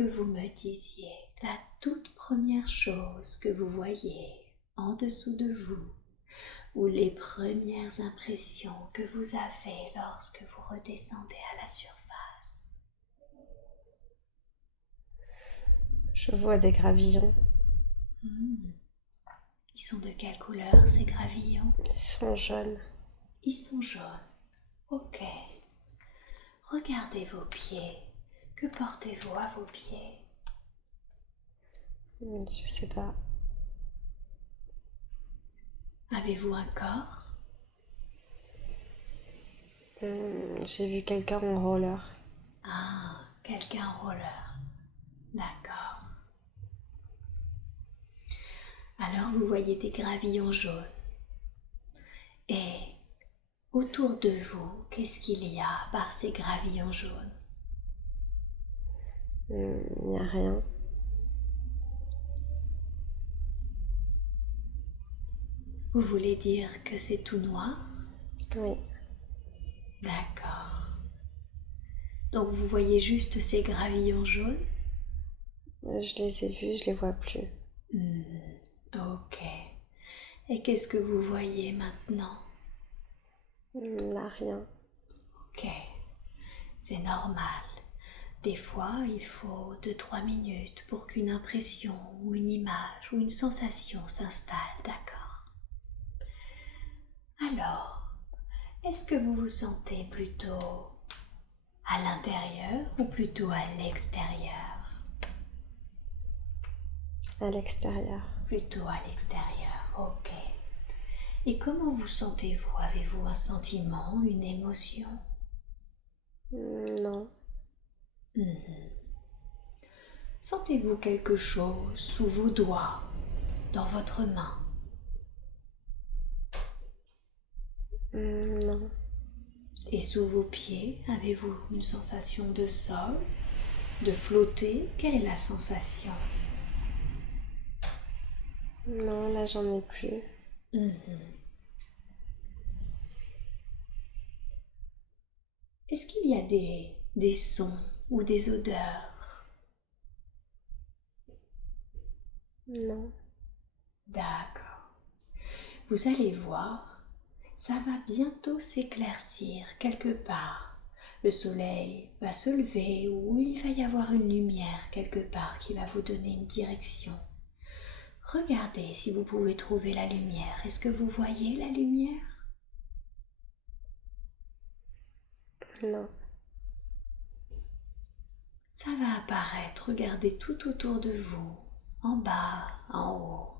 que vous me disiez la toute première chose que vous voyez en dessous de vous, ou les premières impressions que vous avez lorsque vous redescendez à la surface. Je vois des gravillons. Ils sont de quelle couleur ces gravillons? Ils sont jaunes. Ils sont jaunes. Ok. Regardez vos pieds. Que portez-vous à vos pieds? Je sais pas. Avez-vous un corps? J'ai vu quelqu'un en roller. Ah, quelqu'un en roller. D'accord. Alors vous voyez des gravillons jaunes. Et autour de vous, qu'est-ce qu'il y a par ces gravillons jaunes? Il n'y a rien. Vous voulez dire que c'est tout noir? Oui. D'accord. Donc vous voyez juste ces gravillons jaunes? Je les ai vus, je les vois plus. Ok. Et qu'est-ce que vous voyez maintenant? Là, rien. Ok. C'est normal. Des fois, il faut 2-3 minutes pour qu'une impression ou une image ou une sensation s'installe, d'accord? Alors, est-ce que vous vous sentez plutôt à l'intérieur ou plutôt à l'extérieur? À l'extérieur. Plutôt à l'extérieur, ok. Et comment vous sentez-vous? Avez-vous un sentiment, une émotion? Non. Sentez-vous quelque chose sous vos doigts, dans votre main? Non. Et sous vos pieds, avez-vous une sensation de sol, de flotter? Quelle est la sensation? Non, là, j'en ai plus. Est-ce qu'il y a des sons ou des odeurs? Non. D'accord. Vous allez voir, ça va bientôt s'éclaircir quelque part. Le soleil va se lever ou il va y avoir une lumière quelque part qui va vous donner une direction. Regardez si vous pouvez trouver la lumière. Est-ce que vous voyez la lumière? Non. Ça va apparaître, regardez tout autour de vous, en bas, en haut,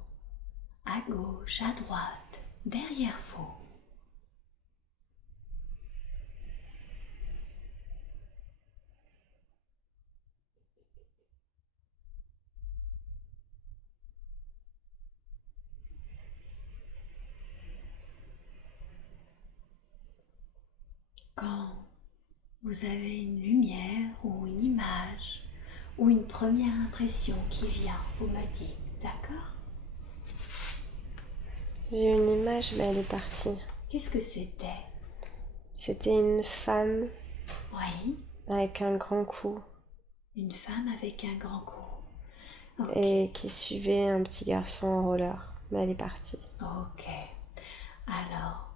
à gauche, à droite, derrière vous. Quand vous avez une lumière ou une image ou une première impression qui vient, vous me dites, d'accord? J'ai eu une image, mais elle est partie. Qu'est-ce que c'était? C'était une femme Oui, avec un grand cou une femme avec un grand cou. Ok, et qui suivait un petit garçon en roller, mais elle est partie. ok. Alors,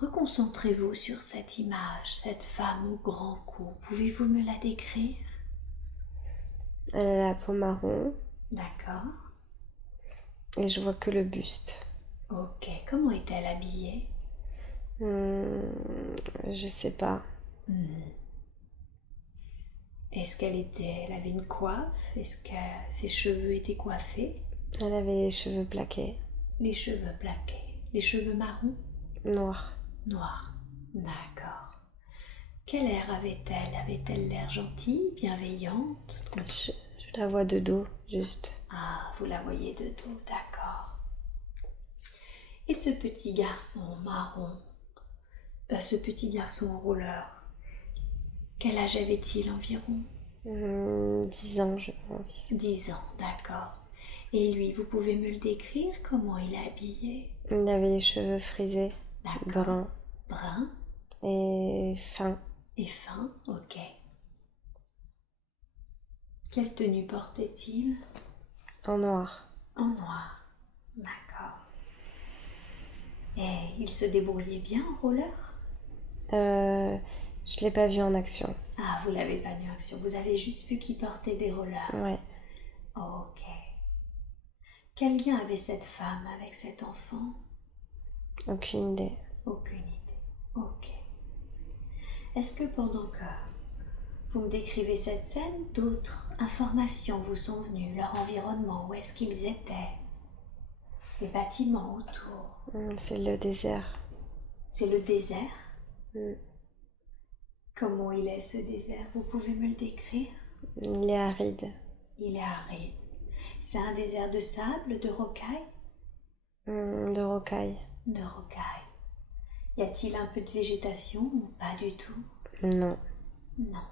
reconcentrez-vous sur cette image, cette femme au grand cou. Pouvez-vous me la décrire? Elle a la peau marron D'accord. et je vois que le buste. Ok. Comment est-elle habillée? Je sais pas. Elle avait une coiffe? Est-ce que ses cheveux étaient coiffés? Elle avait les cheveux plaqués, Les cheveux plaqués. Les cheveux marrons? noirs. Noirs. D'accord. Quel air avait-elle? Avait-elle l'air gentille, bienveillante? Je la vois de dos, juste. Ah, vous la voyez de dos, d'accord. Et ce petit garçon marron, ce petit garçon en roller, quel âge avait-il environ? 10 ans, je pense. 10 ans, d'accord. Et lui, vous pouvez me le décrire? Comment il est habillé? Il avait les cheveux frisés, D'accord. bruns Brun et fins. et fin, ok. Quelle tenue portait-il? En noir. En noir. D'accord. Et il se débrouillait bien en roller? Je l'ai pas vu en action. Ah, vous l'avez pas vu en action. Vous avez juste vu qu'il portait des rollers. Ouais. Ok. Quel lien avait cette femme avec cet enfant? Aucune idée. Aucune idée. Ok. Est-ce que pendant que vous me décrivez cette scène, d'autres informations vous sont venues? Leur environnement, où est-ce qu'ils étaient? Les bâtiments autour? C'est le désert. C'est le désert? Mm. Comment il est ce désert? Vous pouvez me le décrire? Il est aride. Il est aride. C'est un désert de sable, de rocailles? De rocailles. De rocailles. Y a-t-il un peu de végétation ou pas du tout? Non. Non.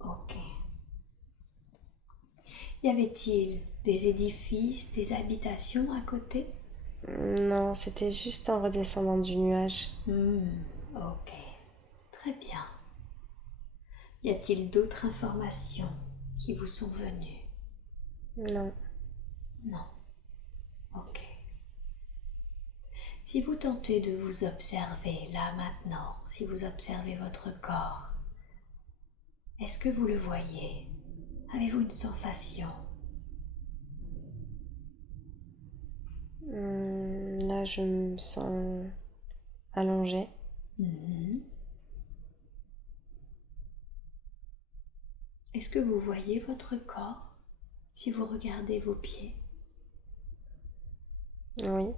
Ok. Y avait-il des édifices, des habitations à côté? Non, c'était juste en redescendant du nuage. Ok. Très bien. Y a-t-il d'autres informations qui vous sont venues? Non. Non. Ok. Si vous tentez de vous observer là maintenant, si vous observez votre corps, est-ce que vous le voyez? Avez-vous une sensation? Là, je me sens allongée. Est-ce que vous voyez votre corps si vous regardez vos pieds? Oui.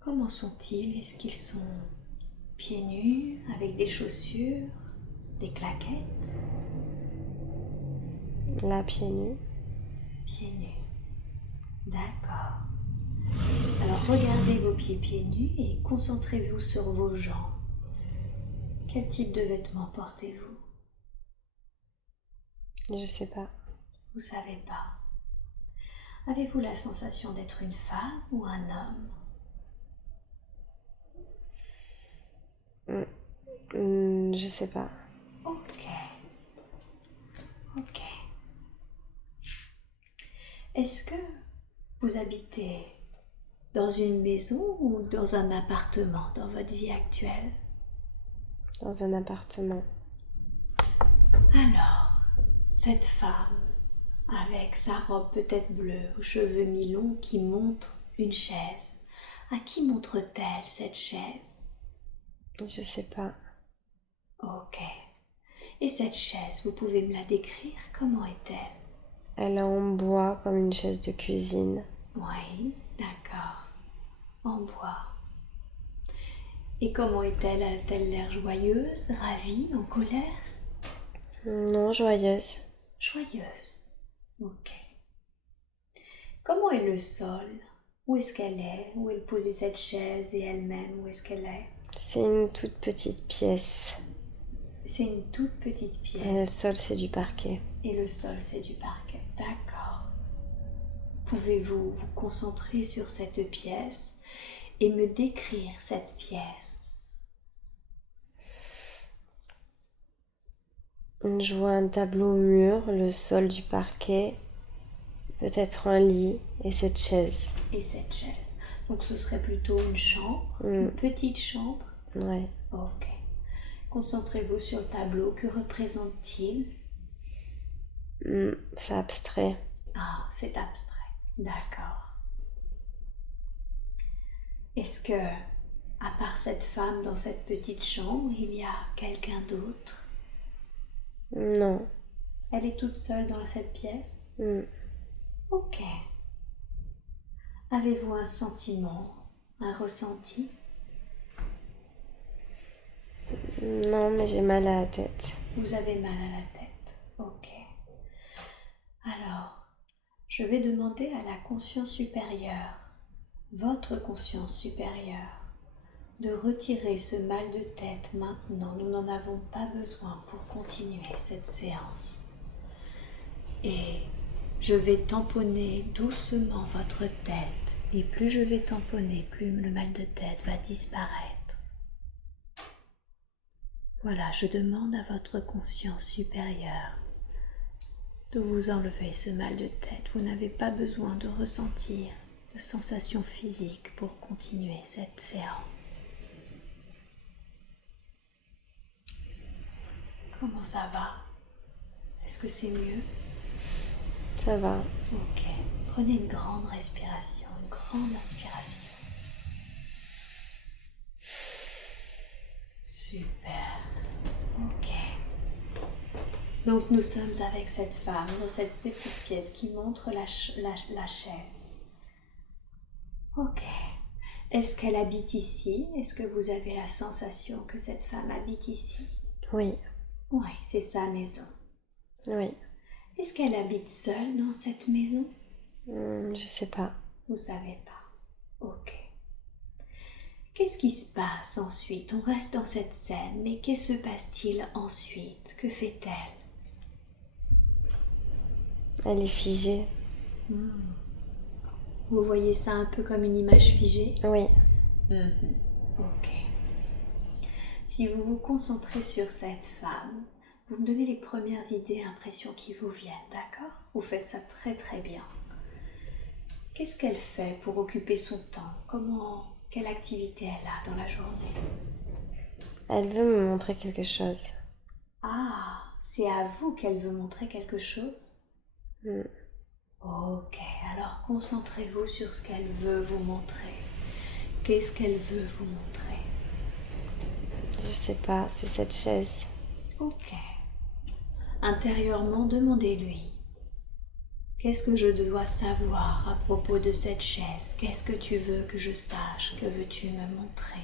Comment sont-ils? Est-ce qu'ils sont pieds nus, avec des chaussures, des claquettes? Là, pieds nus. Pieds nus. D'accord. Alors regardez vos pieds nus et concentrez-vous sur vos jambes. Quel type de vêtements portez-vous? Je sais pas. Vous savez pas. Avez-vous la sensation d'être une femme ou un homme? Je sais pas. Ok. Ok. Est-ce que vous habitez dans une maison ou dans un appartement dans votre vie actuelle? Dans un appartement. Alors, cette femme, avec sa robe peut-être bleue aux cheveux mi-longs qui montre une chaise, à qui montre-t-elle cette chaise? Je sais pas. Ok. Et cette chaise, vous pouvez me la décrire? Comment est-elle? Elle est en bois comme une chaise de cuisine. Oui, d'accord. En bois. Et comment est-elle? A-t-elle l'air joyeuse, ravie, en colère? Non, joyeuse. Joyeuse. Ok. Comment est le sol? Où est-ce qu'elle est? Où est posée cette chaise et elle-même? Où est-ce qu'elle est? C'est une toute petite pièce. C'est une toute petite Et le pièce. sol, c'est du parquet. Et le sol, c'est du parquet. D'accord. Pouvez-vous vous concentrer sur cette pièce et me décrire cette pièce? Je vois un tableau au mur, le sol du parquet, peut-être un lit et cette chaise. Et cette chaise. Donc ce serait plutôt une chambre, une petite chambre. Ouais. Ok. Concentrez-vous sur le tableau. Que représente-t-il? C'est abstrait. Ah, c'est abstrait. D'accord. Est-ce que, à part cette femme dans cette petite chambre, il y a quelqu'un d'autre? Non. Elle est toute seule dans cette pièce? Ok. Avez-vous un sentiment, un ressenti? Non, mais j'ai mal à la tête. Vous avez mal à la tête. Ok. Alors, je vais demander à la conscience supérieure, votre conscience supérieure, de retirer ce mal de tête maintenant. Nous n'en avons pas besoin pour continuer cette séance. Et je vais tamponner doucement votre tête. Et plus je vais tamponner, plus le mal de tête va disparaître. Voilà, je demande à votre conscience supérieure de vous enlever ce mal de tête. Vous n'avez pas besoin de ressentir de sensations physiques pour continuer cette séance. Comment ça va? Est-ce que c'est mieux? Ça va. Ok. Prenez une grande respiration, une grande inspiration. Super. Ok. Donc nous sommes avec cette femme dans cette petite pièce qui montre la chaise. Ok. Est-ce qu'elle habite ici? Est-ce que vous avez la sensation que cette femme habite ici? Oui. Oui, c'est sa maison. Oui. Est-ce qu'elle habite seule dans cette maison? Je sais pas. Vous savez pas. Ok. Qu'est-ce qui se passe ensuite? On reste dans cette scène, mais que se passe-t-il ensuite? Que fait-elle? Elle est figée. Vous voyez ça un peu comme une image figée? Oui. Ok. Si vous vous concentrez sur cette femme, vous me donnez les premières idées, impressions qui vous viennent, d'accord? Vous faites ça très très bien. Qu'est-ce qu'elle fait pour occuper son temps? Quelle activité elle a dans la journée? Elle veut me montrer quelque chose. Ah, c'est à vous qu'elle veut montrer quelque chose? Ok, alors concentrez-vous sur ce qu'elle veut vous montrer. Qu'est-ce qu'elle veut vous montrer? Je sais pas, c'est cette chaise. Ok. Intérieurement, demandez-lui. Qu'est-ce que je dois savoir à propos de cette chaise? Qu'est-ce que tu veux que je sache? Que veux-tu me montrer?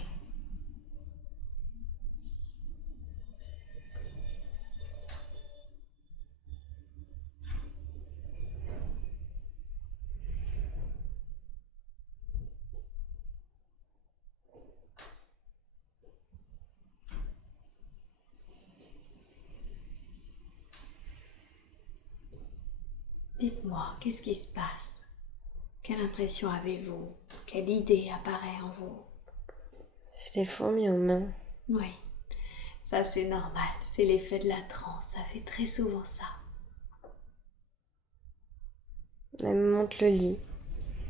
Dites-moi, qu'est-ce qui se passe? Quelle impression avez-vous? Quelle idée apparaît en vous? J'ai des fourmis aux mains. Oui, ça c'est normal, c'est l'effet de la transe, ça fait très souvent ça. Elle me montre le lit.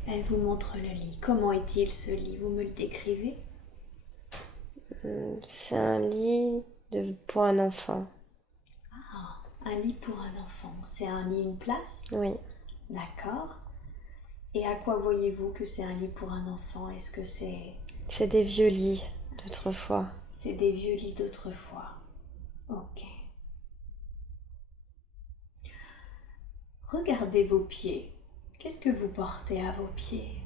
Elle vous montre le lit. Comment est-il ce lit? Vous me le décrivez? C'est un lit pour un enfant. Ah, un lit pour un enfant. C'est un lit, une place? Oui. D'accord. Et à quoi voyez-vous que c'est un lit pour un enfant? Est-ce que C'est des vieux lits d'autrefois. c'est des vieux lits d'autrefois? Ok. Regardez vos pieds. Qu'est-ce que vous portez à vos pieds?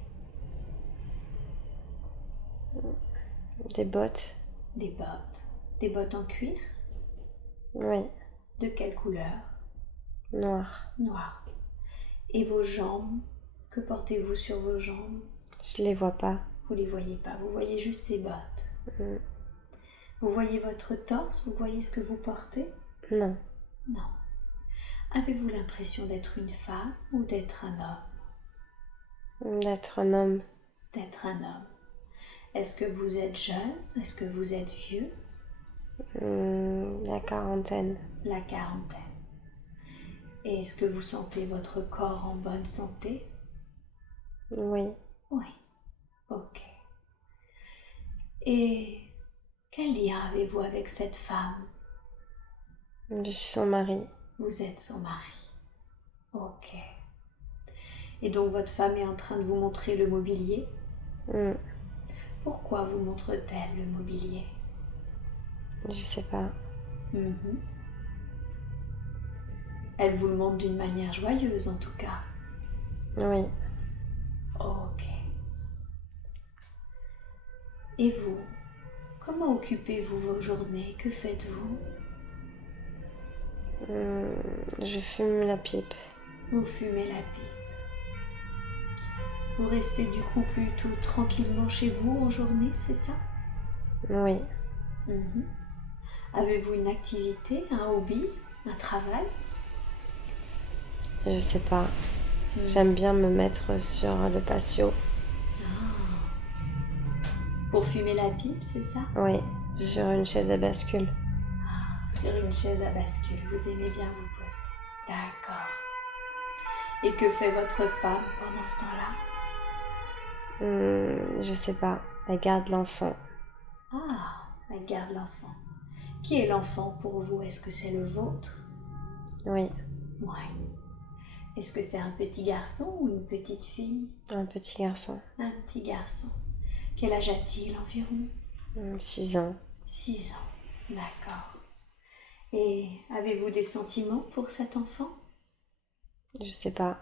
Des bottes. Des bottes. Des bottes en cuir? Oui. De quelle couleur? Noir. Noir. Et vos jambes? Que portez-vous sur vos jambes? Je les vois pas. Vous les voyez pas, vous voyez juste ces bottes. Vous voyez votre torse? Vous voyez ce que vous portez? Non. Non. Avez-vous l'impression d'être une femme ou d'être un homme? D'être un homme. D'être un homme. Est-ce que vous êtes jeune? Est-ce que vous êtes vieux? La quarantaine. La quarantaine. Et est-ce que vous sentez votre corps en bonne santé? Oui. Oui. Ok. Et quel lien avez-vous avec cette femme? Je suis son mari. Vous êtes son mari. Ok. Et donc votre femme est en train de vous montrer le mobilier? Pourquoi vous montre-t-elle le mobilier? Je sais pas. Elle vous le montre d'une manière joyeuse en tout cas. Oui. Ok. Et vous, comment occupez-vous vos journées? Que faites-vous? Je fume la pipe. Vous fumez la pipe. Vous restez du coup plutôt tranquillement chez vous en journée, c'est ça? Oui. Avez-vous une activité, un hobby, un travail? Je sais pas. J'aime bien me mettre sur le patio. Pour fumer la pipe, c'est ça? Oui, sur une chaise à bascule. Sur une chaise à bascule, vous aimez bien vous poser. D'accord. Et que fait votre femme pendant ce temps-là? Je sais pas. Elle garde l'enfant. Ah, elle garde l'enfant. Qui est l'enfant pour vous? Est-ce que c'est le vôtre? Oui, Ouais. Est-ce que c'est un petit garçon ou une petite fille? un petit garçon. Un petit garçon. Quel âge a-t-il environ? 6 ans. 6 ans. D'accord. Et avez-vous des sentiments pour cet enfant? Je sais pas.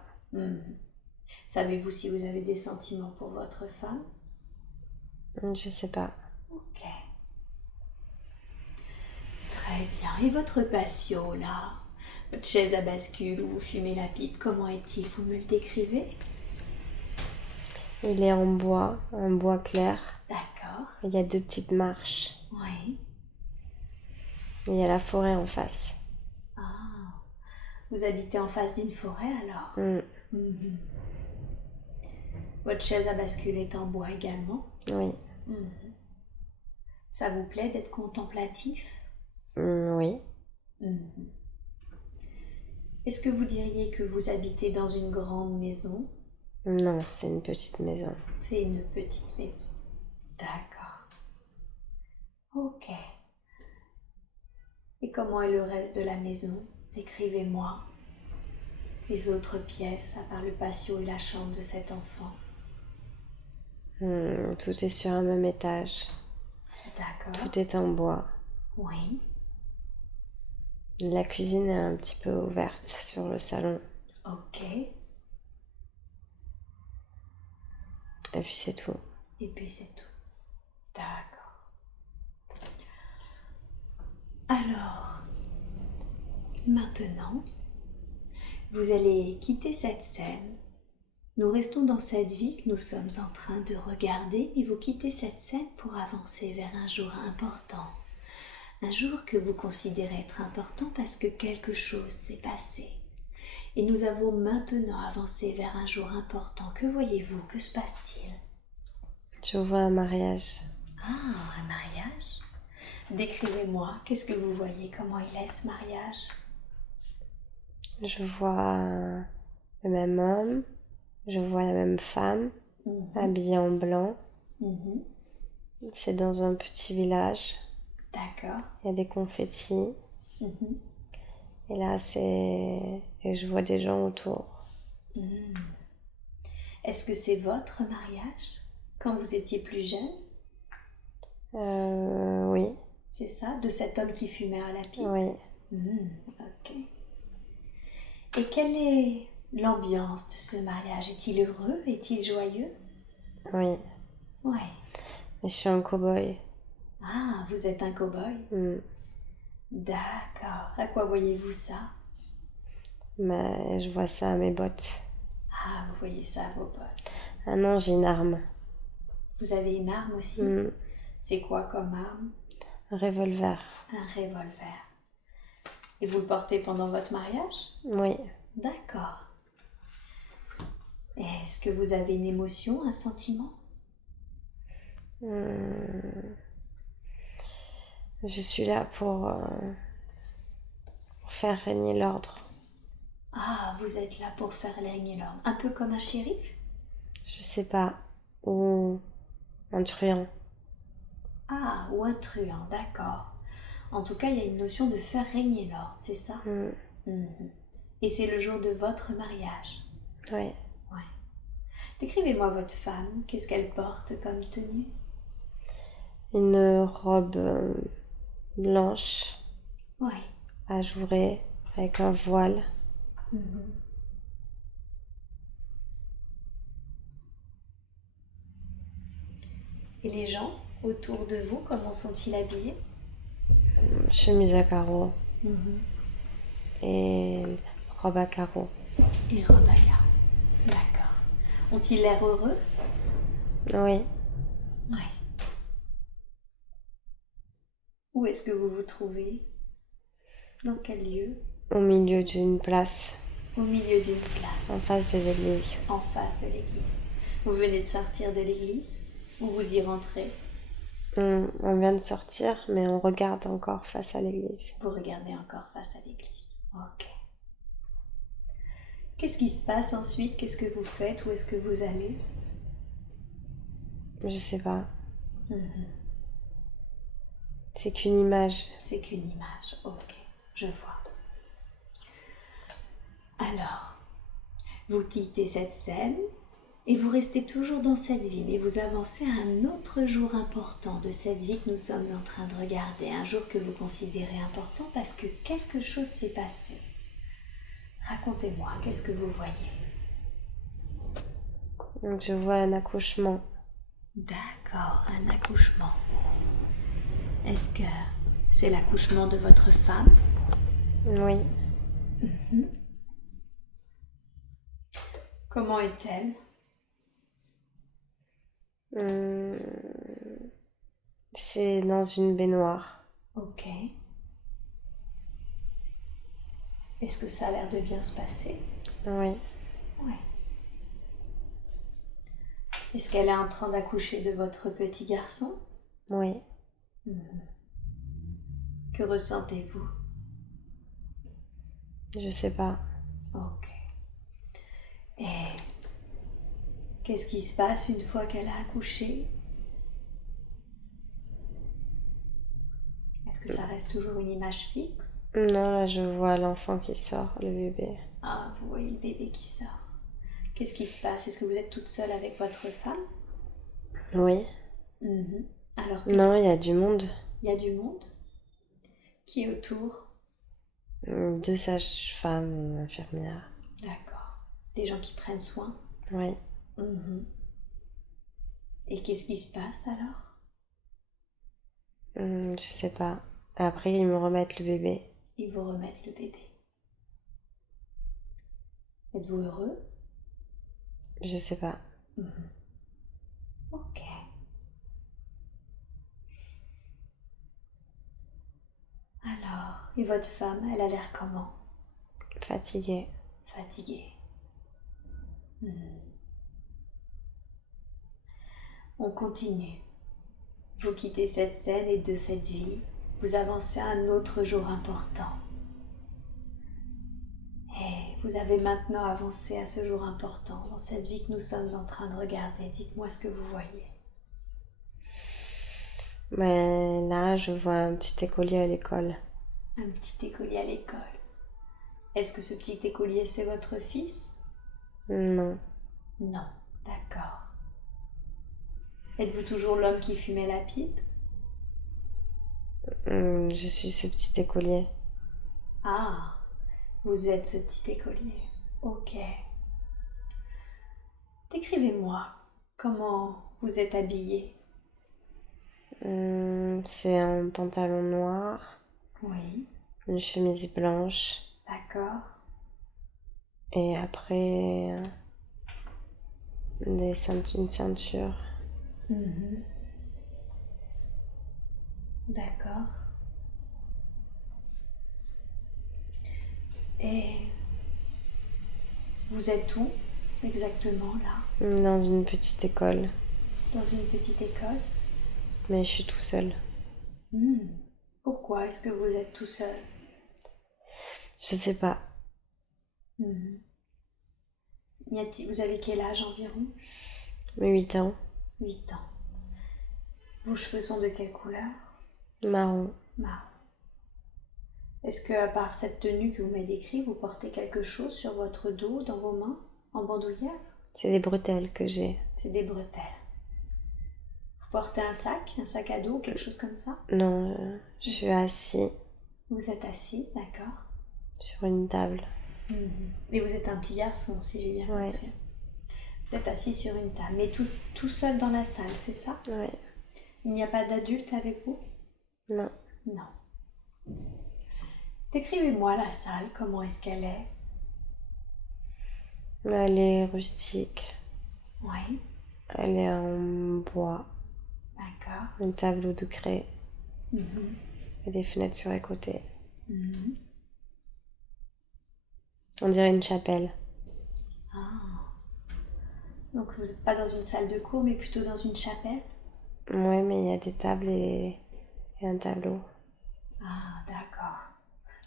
Savez-vous si vous avez des sentiments pour votre femme? Je sais pas. Ok. Très bien. Et votre patio, là? Votre chaise à bascule où vous fumez la pipe, comment est-il? Vous me le décrivez? Il est en bois clair. D'accord. Il y a 2 petites marches. Oui. Et il y a la forêt en face. Ah. Vous habitez en face d'une forêt alors? Mhm. Votre chaise à bascule est en bois également? Oui. Ça vous plaît d'être contemplatif? Oui. Est-ce que vous diriez que vous habitez dans une grande maison? Non, c'est une petite maison. C'est une petite maison. D'accord. Ok. Et comment est le reste de la maison? Décrivez-moi les autres pièces, à part le patio et la chambre de cet enfant. Tout est sur un même étage. D'accord. Tout est en bois. Oui. La cuisine est un petit peu ouverte sur le salon. Ok. Et puis c'est tout. Et puis c'est tout. D'accord. Alors, maintenant, vous allez quitter cette scène. Nous restons dans cette vie que nous sommes en train de regarder et vous quittez cette scène pour avancer vers un jour important. Un jour que vous considérez être important parce que quelque chose s'est passé. Et nous avons maintenant avancé vers un jour important. Que voyez-vous? Que se passe-t-il? Je vois un mariage. Ah, un mariage? Décrivez-moi, qu'est-ce que vous voyez? Comment il est ce mariage? Je vois le même homme. Je vois la même femme, habillée en blanc. C'est dans un petit village. D'accord. Il y a des confettis. Et là, et je vois des gens autour. Est-ce que c'est votre mariage? Quand vous étiez plus jeune? Oui. C'est ça? De cet homme qui fumait à la pipe? Oui. Ok. Et quelle est l'ambiance de ce mariage? Est-il heureux? Est-il joyeux? Oui. Ouais. Mais je suis un cow-boy. Ah, vous êtes un cow-boy? D'accord. À quoi voyez-vous ça? Mais je vois ça à mes bottes. Ah, vous voyez ça à vos bottes. Ah non, j'ai une arme. Vous avez une arme aussi? C'est quoi comme arme? Un revolver. Un revolver. Et vous le portez pendant votre mariage? Oui. D'accord. Est-ce que vous avez une émotion, un sentiment? Je suis là pour faire régner l'ordre. Ah, vous êtes là pour faire régner l'ordre. Un peu comme un shérif? Je sais pas. Ou un truand. Ah, ou un truand, d'accord. En tout cas, il y a une notion de faire régner l'ordre, c'est ça? Et c'est le jour de votre mariage? Oui. Ouais. Décrivez-moi votre femme. Qu'est-ce qu'elle porte comme tenue? Une robe blanche, Oui. ajourée, avec un voile. Et les gens autour de vous, comment sont-ils habillés? Chemise à carreaux. Et robe à carreaux. Et robe à carreaux. D'accord. Ont-ils l'air heureux? Oui. Oui. Où est-ce que vous vous trouvez? Dans quel lieu? Au milieu d'une place. Au milieu d'une classe. En face de l'église. En face de l'église. Vous venez de sortir de l'église? Ou vous y rentrez? On vient de sortir, mais on regarde encore face à l'église. Vous regardez encore face à l'église. Ok. Qu'est-ce qui se passe ensuite? Qu'est-ce que vous faites? Où est-ce que vous allez? Je sais pas. Mhm. C'est qu'une image. C'est qu'une image, ok, je vois. Alors, vous quittez cette scène et vous restez toujours dans cette vie, mais vous avancez à un autre jour important de cette vie que nous sommes en train de regarder, un jour que vous considérez important parce que quelque chose s'est passé. Racontez-moi, qu'est-ce que vous voyez? Je vois un accouchement. D'accord, un accouchement. Est-ce que c'est l'accouchement de votre femme? Oui. Comment est-elle? Hum, C'est dans une baignoire. Ok. Est-ce que ça a l'air de bien se passer? Oui. Ouais. Est-ce qu'elle est en train d'accoucher de votre petit garçon? Oui. Que ressentez-vous? Je sais pas. Ok. Et qu'est-ce qui se passe une fois qu'elle a accouché? Est-ce que ça reste toujours une image fixe? Non, là, je vois l'enfant qui sort, le bébé. Ah, vous voyez le bébé qui sort. Qu'est-ce qui se passe? Est-ce que vous êtes toute seule avec votre femme? Oui. Alors, Non, il y a du monde. il y a du monde? Qui est autour? 2 sages-femmes, infirmières. D'accord. Des gens qui prennent soin? Oui. Et qu'est-ce qui se passe alors? Je sais pas. Après, ils me remettent le bébé. Ils vous remettent le bébé. Êtes-vous heureux? Je sais pas. Ok. Alors, et votre femme, elle a l'air comment? Fatiguée. Fatiguée. On continue. Vous quittez cette scène et de cette vie, vous avancez à un autre jour important. Et vous avez maintenant avancé à ce jour important dans cette vie que nous sommes en train de regarder. Dites-moi ce que vous voyez. Mais là, je vois un petit écolier à l'école. Un petit écolier à l'école. Est-ce que ce petit écolier, c'est votre fils? Non. Non, d'accord. Êtes-vous toujours l'homme qui fumait la pipe? Je suis ce petit écolier. Ah, vous êtes ce petit écolier. Ok. Décrivez-moi comment vous êtes habillé. C'est un pantalon noir, Oui, une chemise blanche, d'accord. et après une ceinture. D'accord. Et vous êtes où exactement là? Dans une petite école. Dans une petite école? Mais je suis tout seul. Pourquoi est-ce que vous êtes tout seul? Je sais pas. Vous avez quel âge environ? 8 ans. 8 ans. Vos cheveux sont de quelle couleur? Marron. Marron. Est-ce que, à part cette tenue que vous m'avez décrite, vous portez quelque chose sur votre dos, dans vos mains, en bandoulière? C'est des bretelles que j'ai. C'est des bretelles. Vous portez un sac à dos, quelque chose comme ça? Non, je suis assis Vous êtes assis, d'accord. sur une table. Et vous êtes un petit garçon, si j'ai bien Ouais. compris. Vous êtes assis sur une table, mais tout seul dans la salle, c'est ça? Ouais. Il n'y a pas d'adulte avec vous? Non. Non. Décrivez-moi la salle, comment est-ce qu'elle est? Elle est rustique. Oui, Elle est en bois. d'accord. Un tableau de craie. Et des fenêtres sur les côtés. On dirait une chapelle. Donc vous n'êtes pas dans une salle de cours, mais plutôt dans une chapelle? Ouais, mais il y a des tables et un tableau. Ah, d'accord.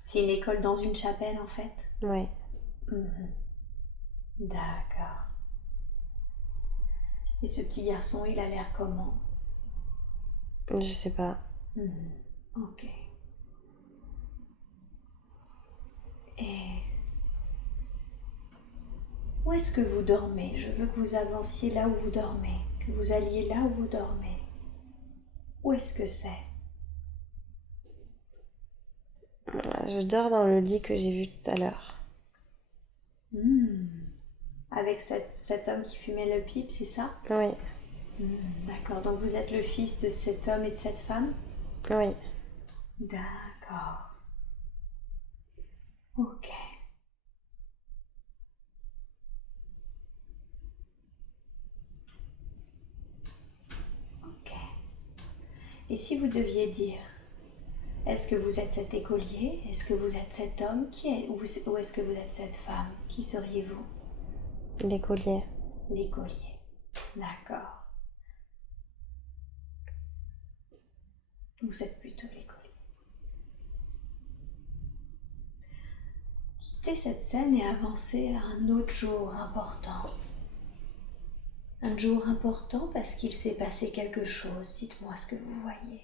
C'est une école dans une chapelle, en fait? Ouais. D'accord. Et ce petit garçon, il a l'air comment? Je sais pas. Ok. Et où est-ce que vous dormez? Je veux que vous avanciez là où vous dormez, que vous alliez là où vous dormez. Où est-ce que c'est? Je dors dans le lit que j'ai vu tout à l'heure. Avec cet homme qui fumait le pipe, c'est ça? Oui. D'accord, donc vous êtes le fils de cet homme et de cette femme? Oui. D'accord. Ok. Ok. Et si vous deviez dire, est-ce que vous êtes cet écolier? Est-ce que vous êtes cet homme? Ou est-ce que vous êtes cette femme? Qui seriez-vous? L'écolier. L'écolier. D'accord. Vous êtes plutôt l'écolier. Quittez cette scène et avancez à un autre jour important. Un jour important parce qu'il s'est passé quelque chose. Dites-moi ce que vous voyez.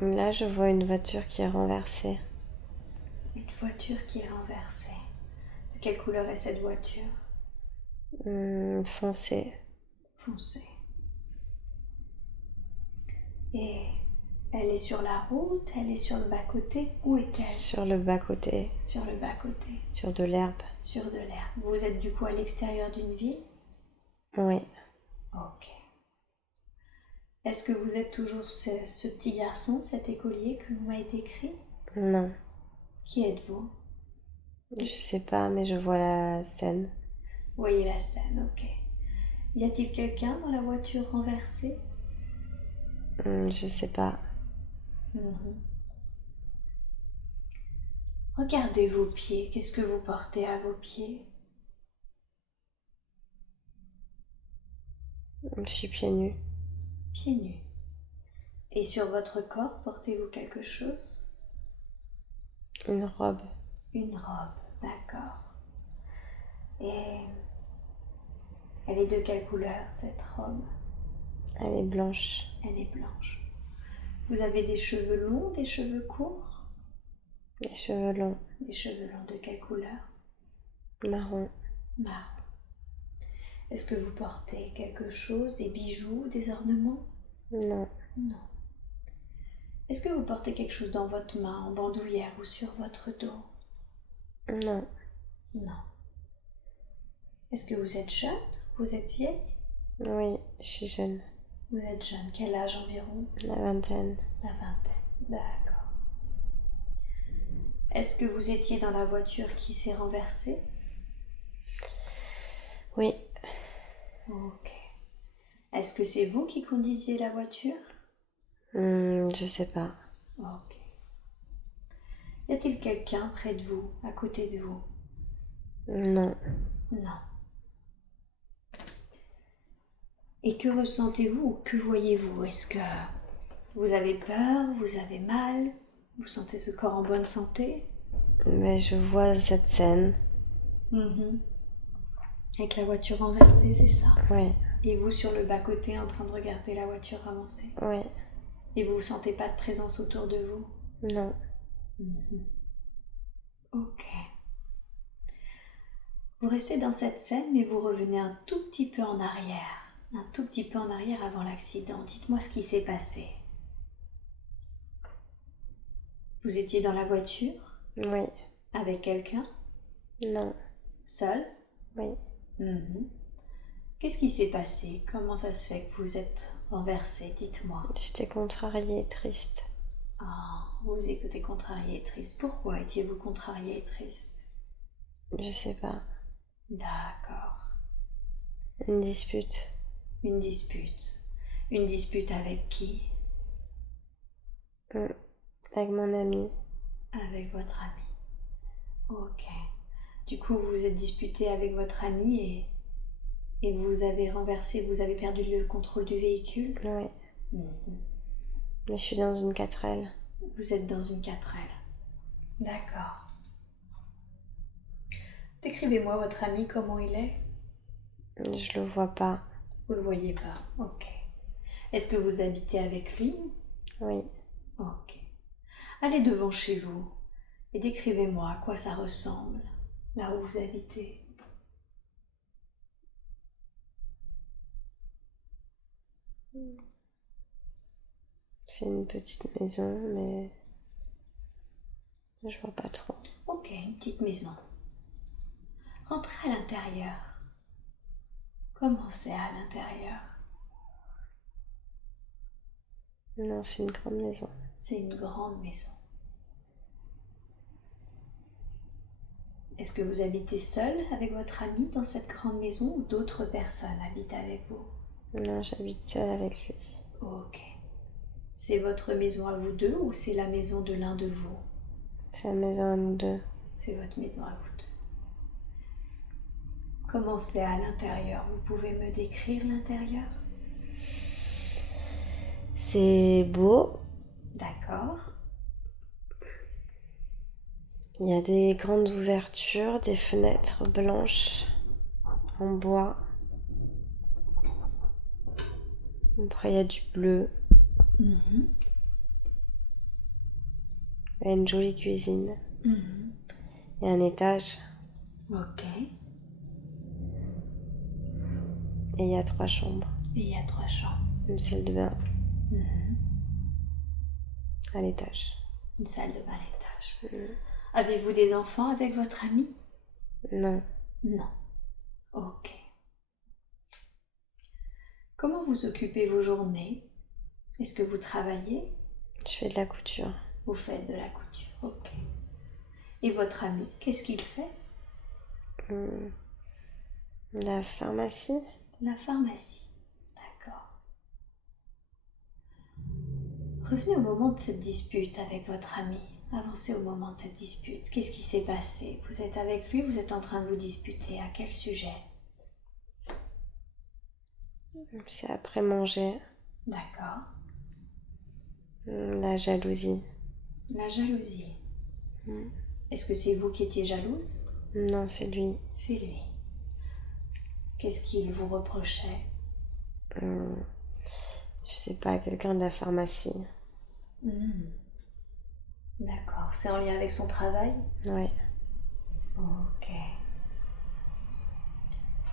Là, je vois une voiture qui est renversée. Une voiture qui est renversée. De quelle couleur est cette voiture? Foncé. Foncée. Et elle est sur la route, elle est sur le bas-côté. Où est-elle? Sur le bas-côté. Sur le bas-côté. Sur de l'herbe. Sur de l'herbe. Vous êtes du coup à l'extérieur d'une ville? Oui. Ok. Est-ce que vous êtes toujours ce petit garçon, cet écolier que vous m'avez décrit? Non. Qui êtes-vous? Je sais pas, mais je vois la scène. Vous voyez la scène, ok. Y a-t-il quelqu'un dans la voiture renversée? Je sais pas. Regardez vos pieds. Qu'est-ce que vous portez à vos pieds? Je suis pieds nus. Pieds nus. Et sur votre corps, portez-vous quelque chose? Une robe. Une robe, d'accord. Et elle est de quelle couleur cette robe? Elle est blanche. Elle est blanche. Vous avez des cheveux longs, des cheveux courts? Les cheveux longs. Des cheveux longs de quelle couleur? Marron. Marron. Est-ce que vous portez quelque chose, des bijoux, des ornements? Non. Non. Est-ce que vous portez quelque chose dans votre main, en bandoulière ou sur votre dos? Non. Non. Est-ce que vous êtes jeune? Vous êtes vieille? Oui, je suis jeune. Vous êtes jeune. Quel âge environ? La vingtaine. La vingtaine. D'accord. Est-ce que vous étiez dans la voiture qui s'est renversée? Oui. Ok. Est-ce que c'est vous qui conduisiez la voiture? Je sais pas. Ok. Y a-t-il quelqu'un près de vous, à côté de vous? Non. Non. Et que ressentez-vous ou que voyez-vous? Est-ce que vous avez peur? Vous avez mal? Vous sentez ce corps en bonne santé? Mais je vois cette scène. Avec la voiture renversée, c'est ça? Oui. Et vous sur le bas-côté en train de regarder la voiture avancer? Oui. Et vous ne sentez pas de présence autour de vous? Non. Ok. Vous restez dans cette scène, mais vous revenez un tout petit peu en arrière. Un tout petit peu en arrière avant l'accident. Dites-moi ce qui s'est passé. Vous étiez dans la voiture? Oui. Avec quelqu'un? Non. Seul? Oui. Qu'est-ce qui s'est passé? Comment ça se fait que vous êtes renversé? Dites-moi. J'étais contrariée et triste. Ah, vous écoutez contrarié et triste. Pourquoi étiez-vous contrarié et triste? Je sais pas. D'accord. Une dispute. Une dispute. Une dispute avec qui? Avec mon ami. Avec votre ami. Ok. Du coup, vous vous êtes disputé avec votre ami et Et vous avez renversé, vous avez perdu le contrôle du véhicule? Oui. Mhm. Mais je suis dans une 4L. Vous êtes dans une 4L. D'accord. Décrivez-moi votre ami, comment il est? Je le vois pas. Vous le voyez pas? Ok. Est-ce que vous habitez avec lui? Oui. Ok. Allez devant chez vous et décrivez-moi à quoi ça ressemble, là où vous habitez. C'est une petite maison, mais je vois pas trop. Ok, une petite maison. Rentrez à l'intérieur. Comment c'est à l'intérieur? Non, c'est une grande maison. C'est une grande maison. Est-ce que vous habitez seul avec votre ami dans cette grande maison ou d'autres personnes habitent avec vous? Non, j'habite seule avec lui. Ok. C'est votre maison à vous deux ou c'est la maison de l'un de vous? C'est la maison à nous deux. C'est votre maison à vous deux. Comment c'est à l'intérieur? Vous pouvez me décrire l'intérieur? C'est beau. D'accord. Il y a des grandes ouvertures, des fenêtres blanches en bois. Après, il y a du bleu. Mhm. Il y a une jolie cuisine. Mhm. Il y a un étage. Ok. Et il y a 3 chambres. Et il y a 3 chambres. Une salle de bain Mhm. à l'étage. Une salle de bain à l'étage. Avez-vous des enfants avec votre ami? Non. Non. Ok. Comment vous occupez vos journées? Est-ce que vous travaillez? Je fais de la couture. Vous faites de la couture. Ok. Et votre ami, qu'est-ce qu'il fait? La pharmacie. La pharmacie. D'accord. Revenez au moment de cette dispute avec votre ami. Avancez au moment de cette dispute. Qu'est-ce qui s'est passé? Vous êtes avec lui, vous êtes en train de vous disputer. À quel sujet? C'est après manger. D'accord. La jalousie. La jalousie. Est-ce que c'est vous qui étiez jalouse? Non, c'est lui. C'est lui. Qu'est-ce qu'il vous reprochait? Je sais pas, quelqu'un de la pharmacie. D'accord. C'est en lien avec son travail? Ouais. Ok.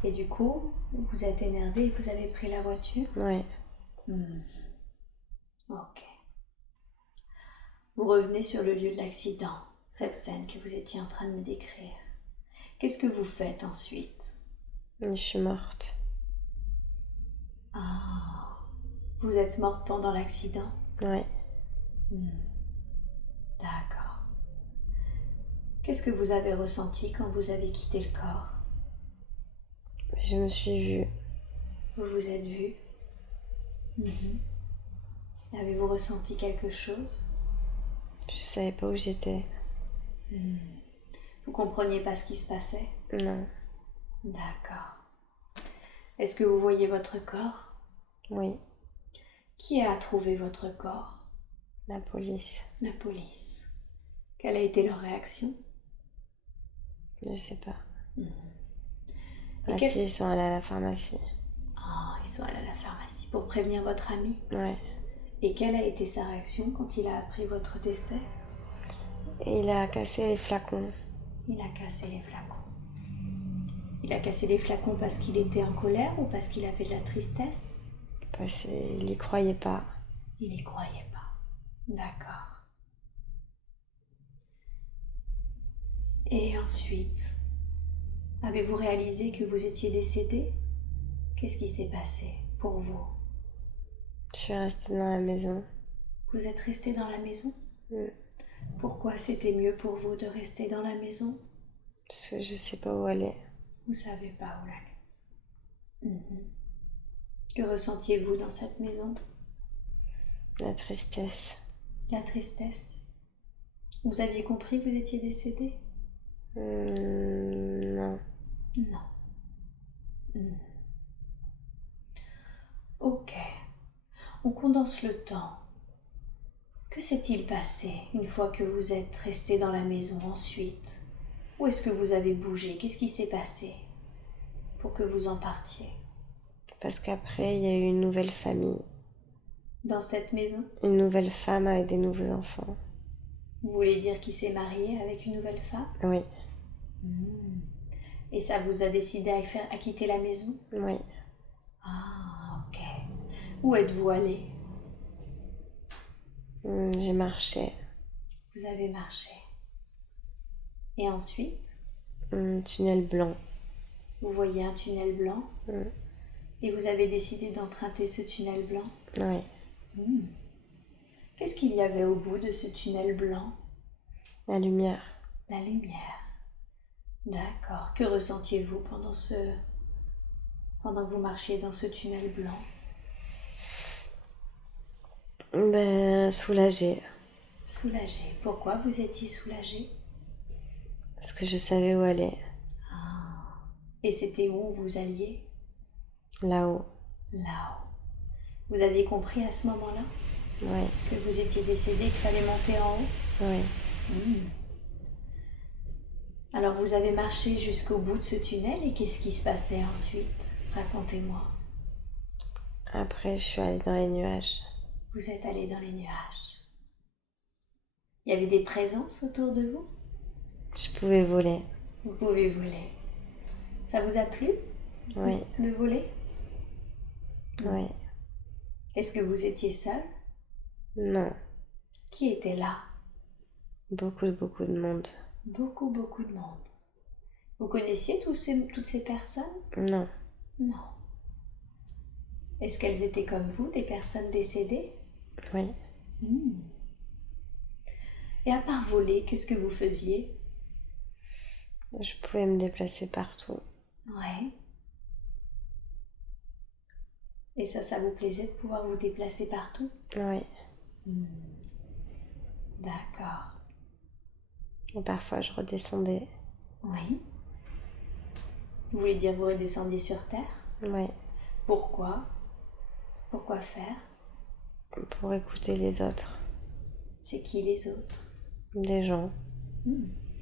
Et du coup, vous êtes énervé et vous avez pris la voiture? Ouais. Ok. Vous revenez sur le lieu de l'accident, cette scène que vous étiez en train de me décrire. Qu'est-ce que vous faites ensuite? Je suis morte. Ah, vous êtes morte pendant l'accident? Ouais. D'accord. Qu'est-ce que vous avez ressenti quand vous avez quitté le corps? Je me suis vue. Vous vous êtes vu? Avez-vous ressenti quelque chose? Je savais pas où j'étais. Vous compreniez pas ce qui se passait? Non. D'accord. Est-ce que vous voyez votre corps? Oui. Qui a trouvé votre corps? La police. La police. Quelle a été leur réaction? Je sais pas. Et Si, ils sont allés à la pharmacie. Oh, ils sont allés à la pharmacie pour prévenir votre ami. Ouais. Et quelle a été sa réaction quand il a appris votre décès? Et il a cassé les flacons. Il a cassé les flacons. Il a cassé les flacons parce qu'il était en colère ou parce qu'il avait de la tristesse? Parce qu'il y croyait pas. Il n'y croyait pas. D'accord. Et ensuite, avez-vous réalisé que vous étiez décédé? Qu'est-ce qui s'est passé pour vous? Je suis restée dans la maison. Vous êtes resté dans la maison? Pourquoi c'était mieux pour vous de rester dans la maison? Parce que je sais pas où aller. Vous savez pas où aller. Que ressentiez-vous dans cette maison? La tristesse. La tristesse. Vous aviez compris que vous étiez décédé? Non. Non. Ok. On condense le temps. Que s'est-il passé une fois que vous êtes resté dans la maison ensuite? Où est-ce que vous avez bougé? Qu'est-ce qui s'est passé pour que vous en partiez? Parce qu'après, il y a eu une nouvelle famille. Dans cette maison? Une nouvelle femme avec des nouveaux enfants. Vous voulez dire qu'il s'est marié avec une nouvelle femme? Oui. Et ça vous a décidé à quitter la maison? Oui. Ah, ok. Où êtes-vous allé? J'ai marché. Vous avez marché. Et ensuite? Tunnel blanc. Vous voyez un tunnel blanc? Et vous avez décidé d'emprunter ce tunnel blanc? Oui. Qu'est-ce qu'il y avait au bout de ce tunnel blanc? La lumière. La lumière. D'accord. Que ressentiez-vous pendant que vous marchiez dans ce tunnel blanc? Soulagée. Soulagé. Pourquoi vous étiez soulagé? Parce que je savais où aller. Ah. Et c'était où vous alliez? Là-haut. Là-haut. Vous aviez compris à ce moment-là? Oui. Que vous étiez décédé, qu'il fallait monter en haut? Oui. Alors vous avez marché jusqu'au bout de ce tunnel et qu'est-ce qui se passait ensuite? Racontez-moi. Après, je suis allée dans les nuages. Vous êtes allé dans les nuages. Il y avait des présences autour de vous? Je pouvais voler. Vous pouvez voler. Ça vous a plu? Oui. De voler? Oui. Est-ce que vous étiez seul? Non. Qui était là? Beaucoup de monde. Beaucoup de monde. Vous connaissiez toutes ces personnes? Non. Non. Est-ce qu'elles étaient comme vous, des personnes décédées? Oui. Et à part voler, qu'est-ce que vous faisiez? Je pouvais me déplacer partout. Ouais. Et ça vous plaisait de pouvoir vous déplacer partout? Oui. D'accord. Et parfois, je redescendais. Oui. Vous voulez dire vous redescendiez sur Terre? Oui. Pourquoi? Pourquoi faire? Pour écouter les autres. C'est qui les autres? Des gens.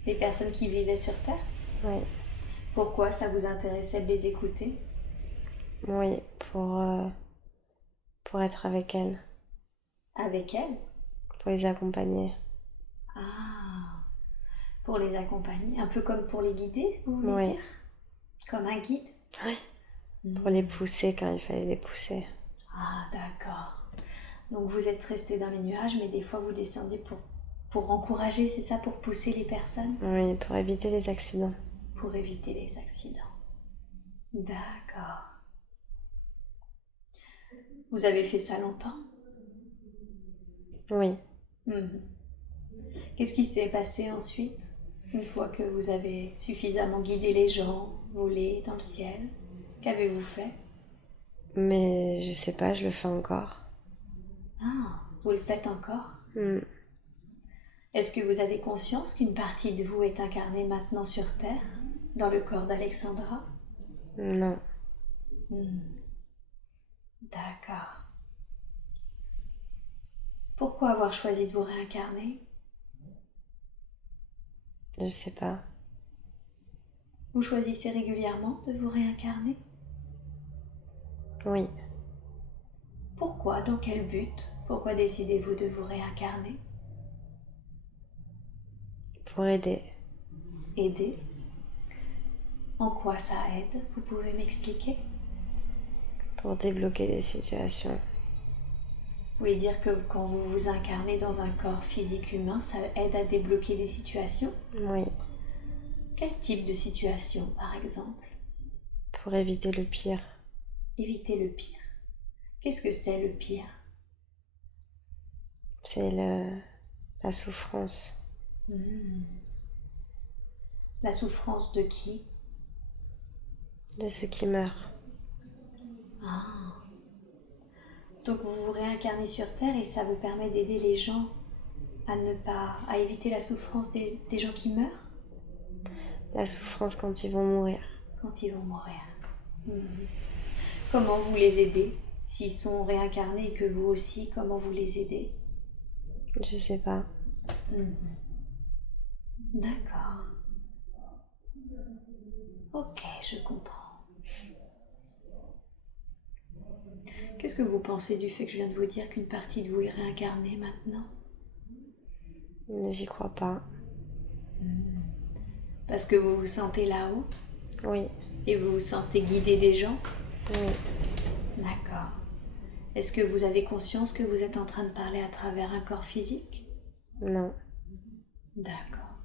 Les personnes qui vivaient sur Terre? Oui. Pourquoi ça vous intéressait de les écouter? Oui, pour être avec elles. Avec elles? Pour les accompagner. Ah, pour les accompagner, un peu comme pour les guider, vous voulez Oui. dire? Comme un guide? Oui. Pour les pousser quand il fallait les pousser. Ah, d'accord. Donc vous êtes resté dans les nuages, mais des fois vous descendiez pour encourager, c'est ça, pour pousser les personnes? Oui, pour éviter les accidents. Pour éviter les accidents. D'accord. Vous avez fait ça longtemps? Oui. Qu'est-ce qui s'est passé ensuite? Une fois que vous avez suffisamment guidé les gens, volé dans le ciel, qu'avez-vous fait? Mais je sais pas, je le fais encore. Ah, vous le faites encore? Est-ce que vous avez conscience qu'une partie de vous est incarnée maintenant sur Terre, dans le corps d'Alexandra? Non. D'accord. Pourquoi avoir choisi de vous réincarner? Je sais pas. Vous choisissez régulièrement de vous réincarner? Oui. Pourquoi? Dans quel but? Pourquoi décidez-vous de vous réincarner? Pour aider. Aider? En quoi ça aide? Vous pouvez m'expliquer? Pour débloquer des situations. Vous voulez dire que quand vous vous incarnez dans un corps physique humain, ça aide à débloquer des situations? Oui. Quel type de situation, par exemple? Pour éviter le pire. Éviter le pire. Qu'est-ce que c'est le pire? C'est la souffrance. La souffrance de qui? De ceux qui meurent. Ah. Donc vous vous réincarnez sur Terre et ça vous permet d'aider les gens à éviter la souffrance des gens qui meurent? La souffrance quand ils vont mourir. Quand ils vont mourir. Comment vous les aidez? S'ils sont réincarnés et que vous aussi, comment vous les aidez? Je sais pas. D'accord. Ok, je comprends. Qu'est-ce que vous pensez du fait que je viens de vous dire qu'une partie de vous est réincarnée maintenant? J'y crois pas. Parce que vous vous sentez là-haut? Oui. Et vous vous sentez guider des gens? Oui. D'accord. Est-ce que vous avez conscience que vous êtes en train de parler à travers un corps physique? Non. D'accord.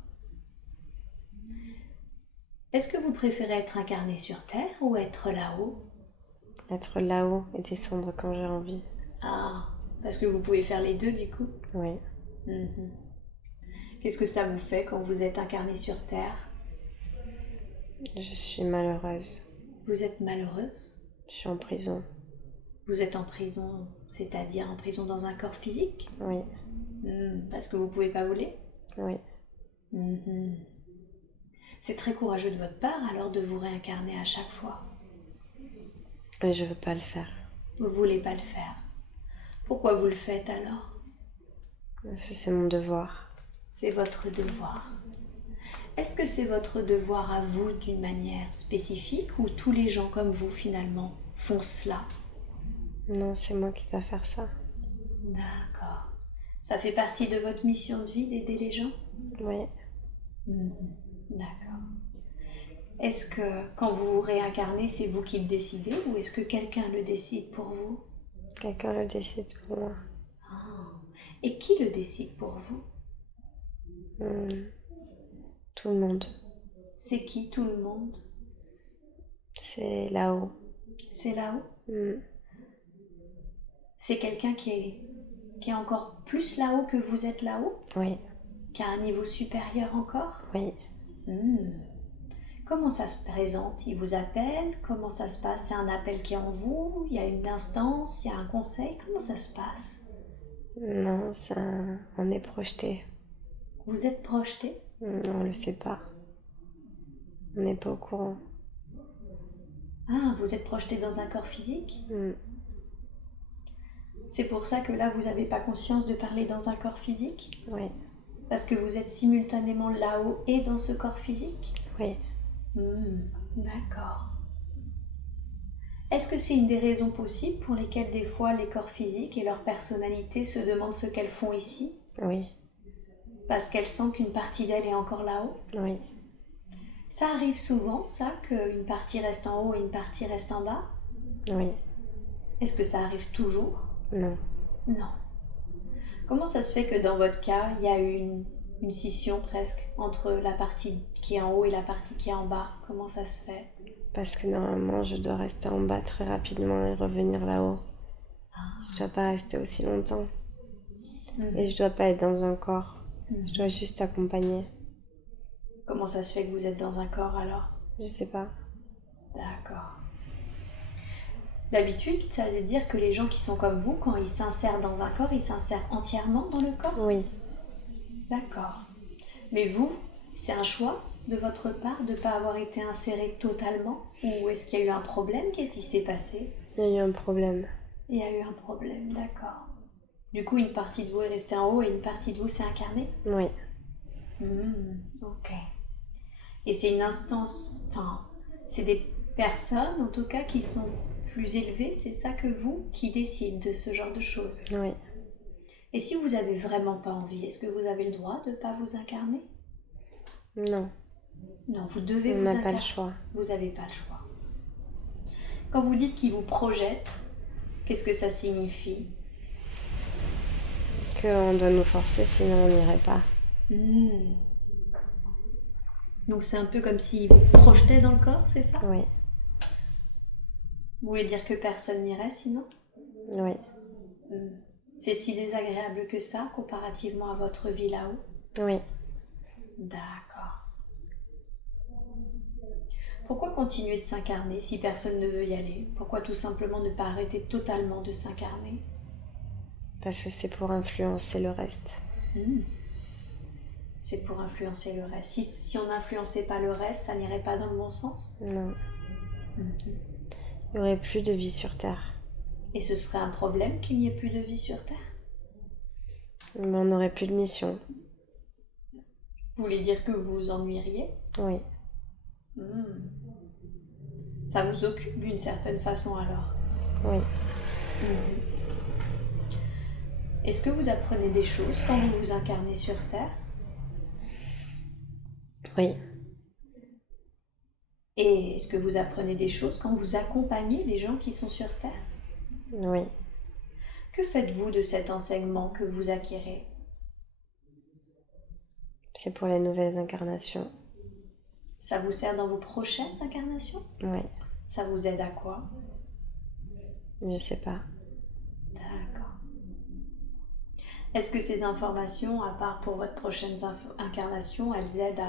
Est-ce que vous préférez être incarné sur Terre ou être là-haut? Être là-haut et descendre quand j'ai envie. Ah, parce que vous pouvez faire les deux du coup? Oui. Qu'est-ce que ça vous fait quand vous êtes incarné sur Terre? Je suis malheureuse. Vous êtes malheureuse? Je suis en prison. Vous êtes en prison, c'est-à-dire en prison dans un corps physique? Oui. Parce que vous pouvez pas voler? Oui. C'est très courageux de votre part alors de vous réincarner à chaque fois. Mais je veux pas le faire. Vous voulez pas le faire. Pourquoi vous le faites alors? Parce que c'est mon devoir. C'est votre devoir. Est-ce que c'est votre devoir à vous d'une manière spécifique ou tous les gens comme vous finalement font cela? Non, c'est moi qui dois faire ça. D'accord. Ça fait partie de votre mission de vie d'aider les gens? Oui. D'accord. Est-ce que quand vous vous réincarnez, c'est vous qui le décidez ou est-ce que quelqu'un le décide pour vous? Quelqu'un le décide pour moi. Et qui le décide pour vous? Tout le monde. C'est qui tout le monde? C'est là-haut. C'est là-haut? C'est quelqu'un qui est encore plus là-haut que vous êtes là-haut? Oui. Qui a un niveau supérieur encore? Oui. Comment ça se présente? Il vous appelle? Comment ça se passe? C'est un appel qui est en vous? Il y a une instance? Il y a un conseil? Comment ça se passe? Non, on est projeté. Vous êtes projeté? On le sait pas. On n'est pas au courant. Ah, vous êtes projeté dans un corps physique? C'est pour ça que là, vous n'avez pas conscience de parler dans un corps physique? Oui. Parce que vous êtes simultanément là-haut et dans ce corps physique? Oui. D'accord. Est-ce que c'est une des raisons possibles pour lesquelles des fois les corps physiques et leur personnalité se demandent ce qu'elles font ici? Oui. Parce qu'elles sentent qu'une partie d'elles est encore là-haut? Oui. Ça arrive souvent, ça, qu'une partie reste en haut et une partie reste en bas? Oui. Est-ce que ça arrive toujours? Non. Non. Comment ça se fait que dans votre cas, il y a eu une scission presque entre la partie qui est en haut et la partie qui est en bas? Comment ça se fait? Parce que normalement, je dois rester en bas très rapidement et revenir là-haut. Je dois pas rester aussi longtemps. Et je dois pas être dans un corps. Je dois juste accompagner. Comment ça se fait que vous êtes dans un corps alors? Je sais pas. D'accord. D'habitude, ça veut dire que les gens qui sont comme vous, quand ils s'insèrent dans un corps, ils s'insèrent entièrement dans le corps? Oui. D'accord. Mais vous, c'est un choix de votre part de ne pas avoir été inséré totalement? Ou est-ce qu'il y a eu un problème? Qu'est-ce qui s'est passé? Il y a eu un problème. Il y a eu un problème, d'accord. Du coup, une partie de vous est restée en haut et une partie de vous s'est incarnée? Oui. Ok. Et c'est une instance, enfin, c'est des personnes en tout cas qui sont plus élevées, c'est ça que vous, qui décident de ce genre de choses? Oui. Et si vous avez vraiment pas envie, est-ce que vous avez le droit de ne pas vous incarner? Non. Non, vous devez On vous n'a incarner. pas le choix. Vous n'avez pas le choix. Quand vous dites qu'il vous projette, qu'est-ce que ça signifie? Qu'on doit nous forcer, sinon on n'irait pas. Donc c'est un peu comme s'il vous projetait dans le corps, c'est ça? Oui. Vous voulez dire que personne n'irait sinon? Oui. C'est si désagréable que ça, comparativement à votre vie là-haut? Oui. D'accord. Pourquoi continuer de s'incarner si personne ne veut y aller? Pourquoi tout simplement ne pas arrêter totalement de s'incarner? Parce que c'est pour influencer le reste. C'est pour influencer le reste. Si on n'influençait pas le reste, ça n'irait pas dans le bon sens? Non. Il n'y aurait plus de vie sur Terre. Et ce serait un problème qu'il n'y ait plus de vie sur Terre? Mais on n'aurait plus de mission. Vous voulez dire que vous vous ennuieriez? Oui. Ça vous occupe d'une certaine façon alors? Oui. Est-ce que vous apprenez des choses quand vous vous incarnez sur Terre? Oui. Et est-ce que vous apprenez des choses quand vous accompagnez les gens qui sont sur Terre? Oui. Que faites-vous de cet enseignement que vous acquérez? C'est pour les nouvelles incarnations. Ça vous sert dans vos prochaines incarnations? Oui. Ça vous aide à quoi? Je sais pas. D'accord. Est-ce que ces informations, à part pour votre prochaine incarnation, elles aident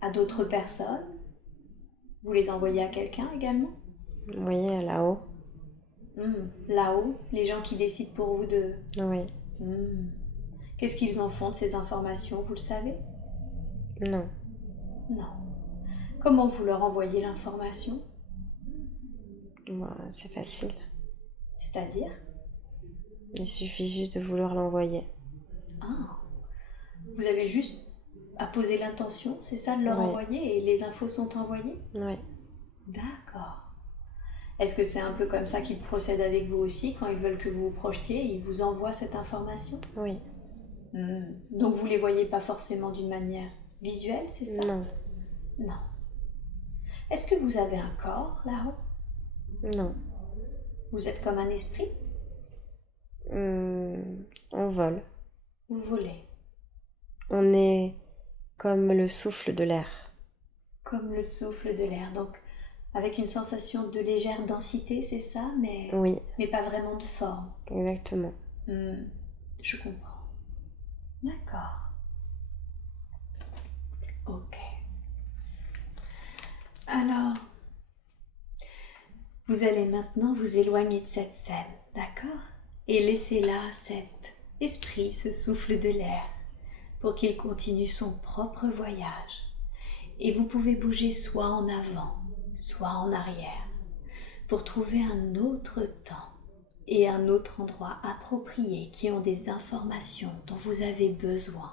à d'autres personnes? Vous les envoyez à quelqu'un également? Oui, là-haut. Là-haut, les gens qui décident pour vous de... Oui. Qu'est-ce qu'ils en font de ces informations, vous le savez? Non. Non. Comment vous leur envoyez l'information? C'est facile. C'est-à-dire? Il suffit juste de vouloir l'envoyer. Ah. Vous avez juste à poser l'intention, c'est ça, de leur Oui. envoyer, et les infos sont envoyées? Oui. D'accord. Est-ce que c'est un peu comme ça qu'ils procèdent avec vous aussi, quand ils veulent que vous vous projetiez, ils vous envoient cette information? Oui. Donc vous les voyez pas forcément d'une manière visuelle, c'est ça? Non. Non. Est-ce que vous avez un corps là-haut? Non. Vous êtes comme un esprit? On vole. Vous volez? On est comme le souffle de l'air. Comme le souffle de l'air, donc avec une sensation de légère densité, c'est ça, Oui. mais pas vraiment de forme. Exactement. Je comprends. D'accord. Ok. Alors, vous allez maintenant vous éloigner de cette scène, d'accord? Et laisser là cet esprit, ce souffle de l'air, pour qu'il continue son propre voyage. Et vous pouvez bouger soit en avant, soit en arrière, pour trouver un autre temps et un autre endroit approprié qui ont des informations dont vous avez besoin.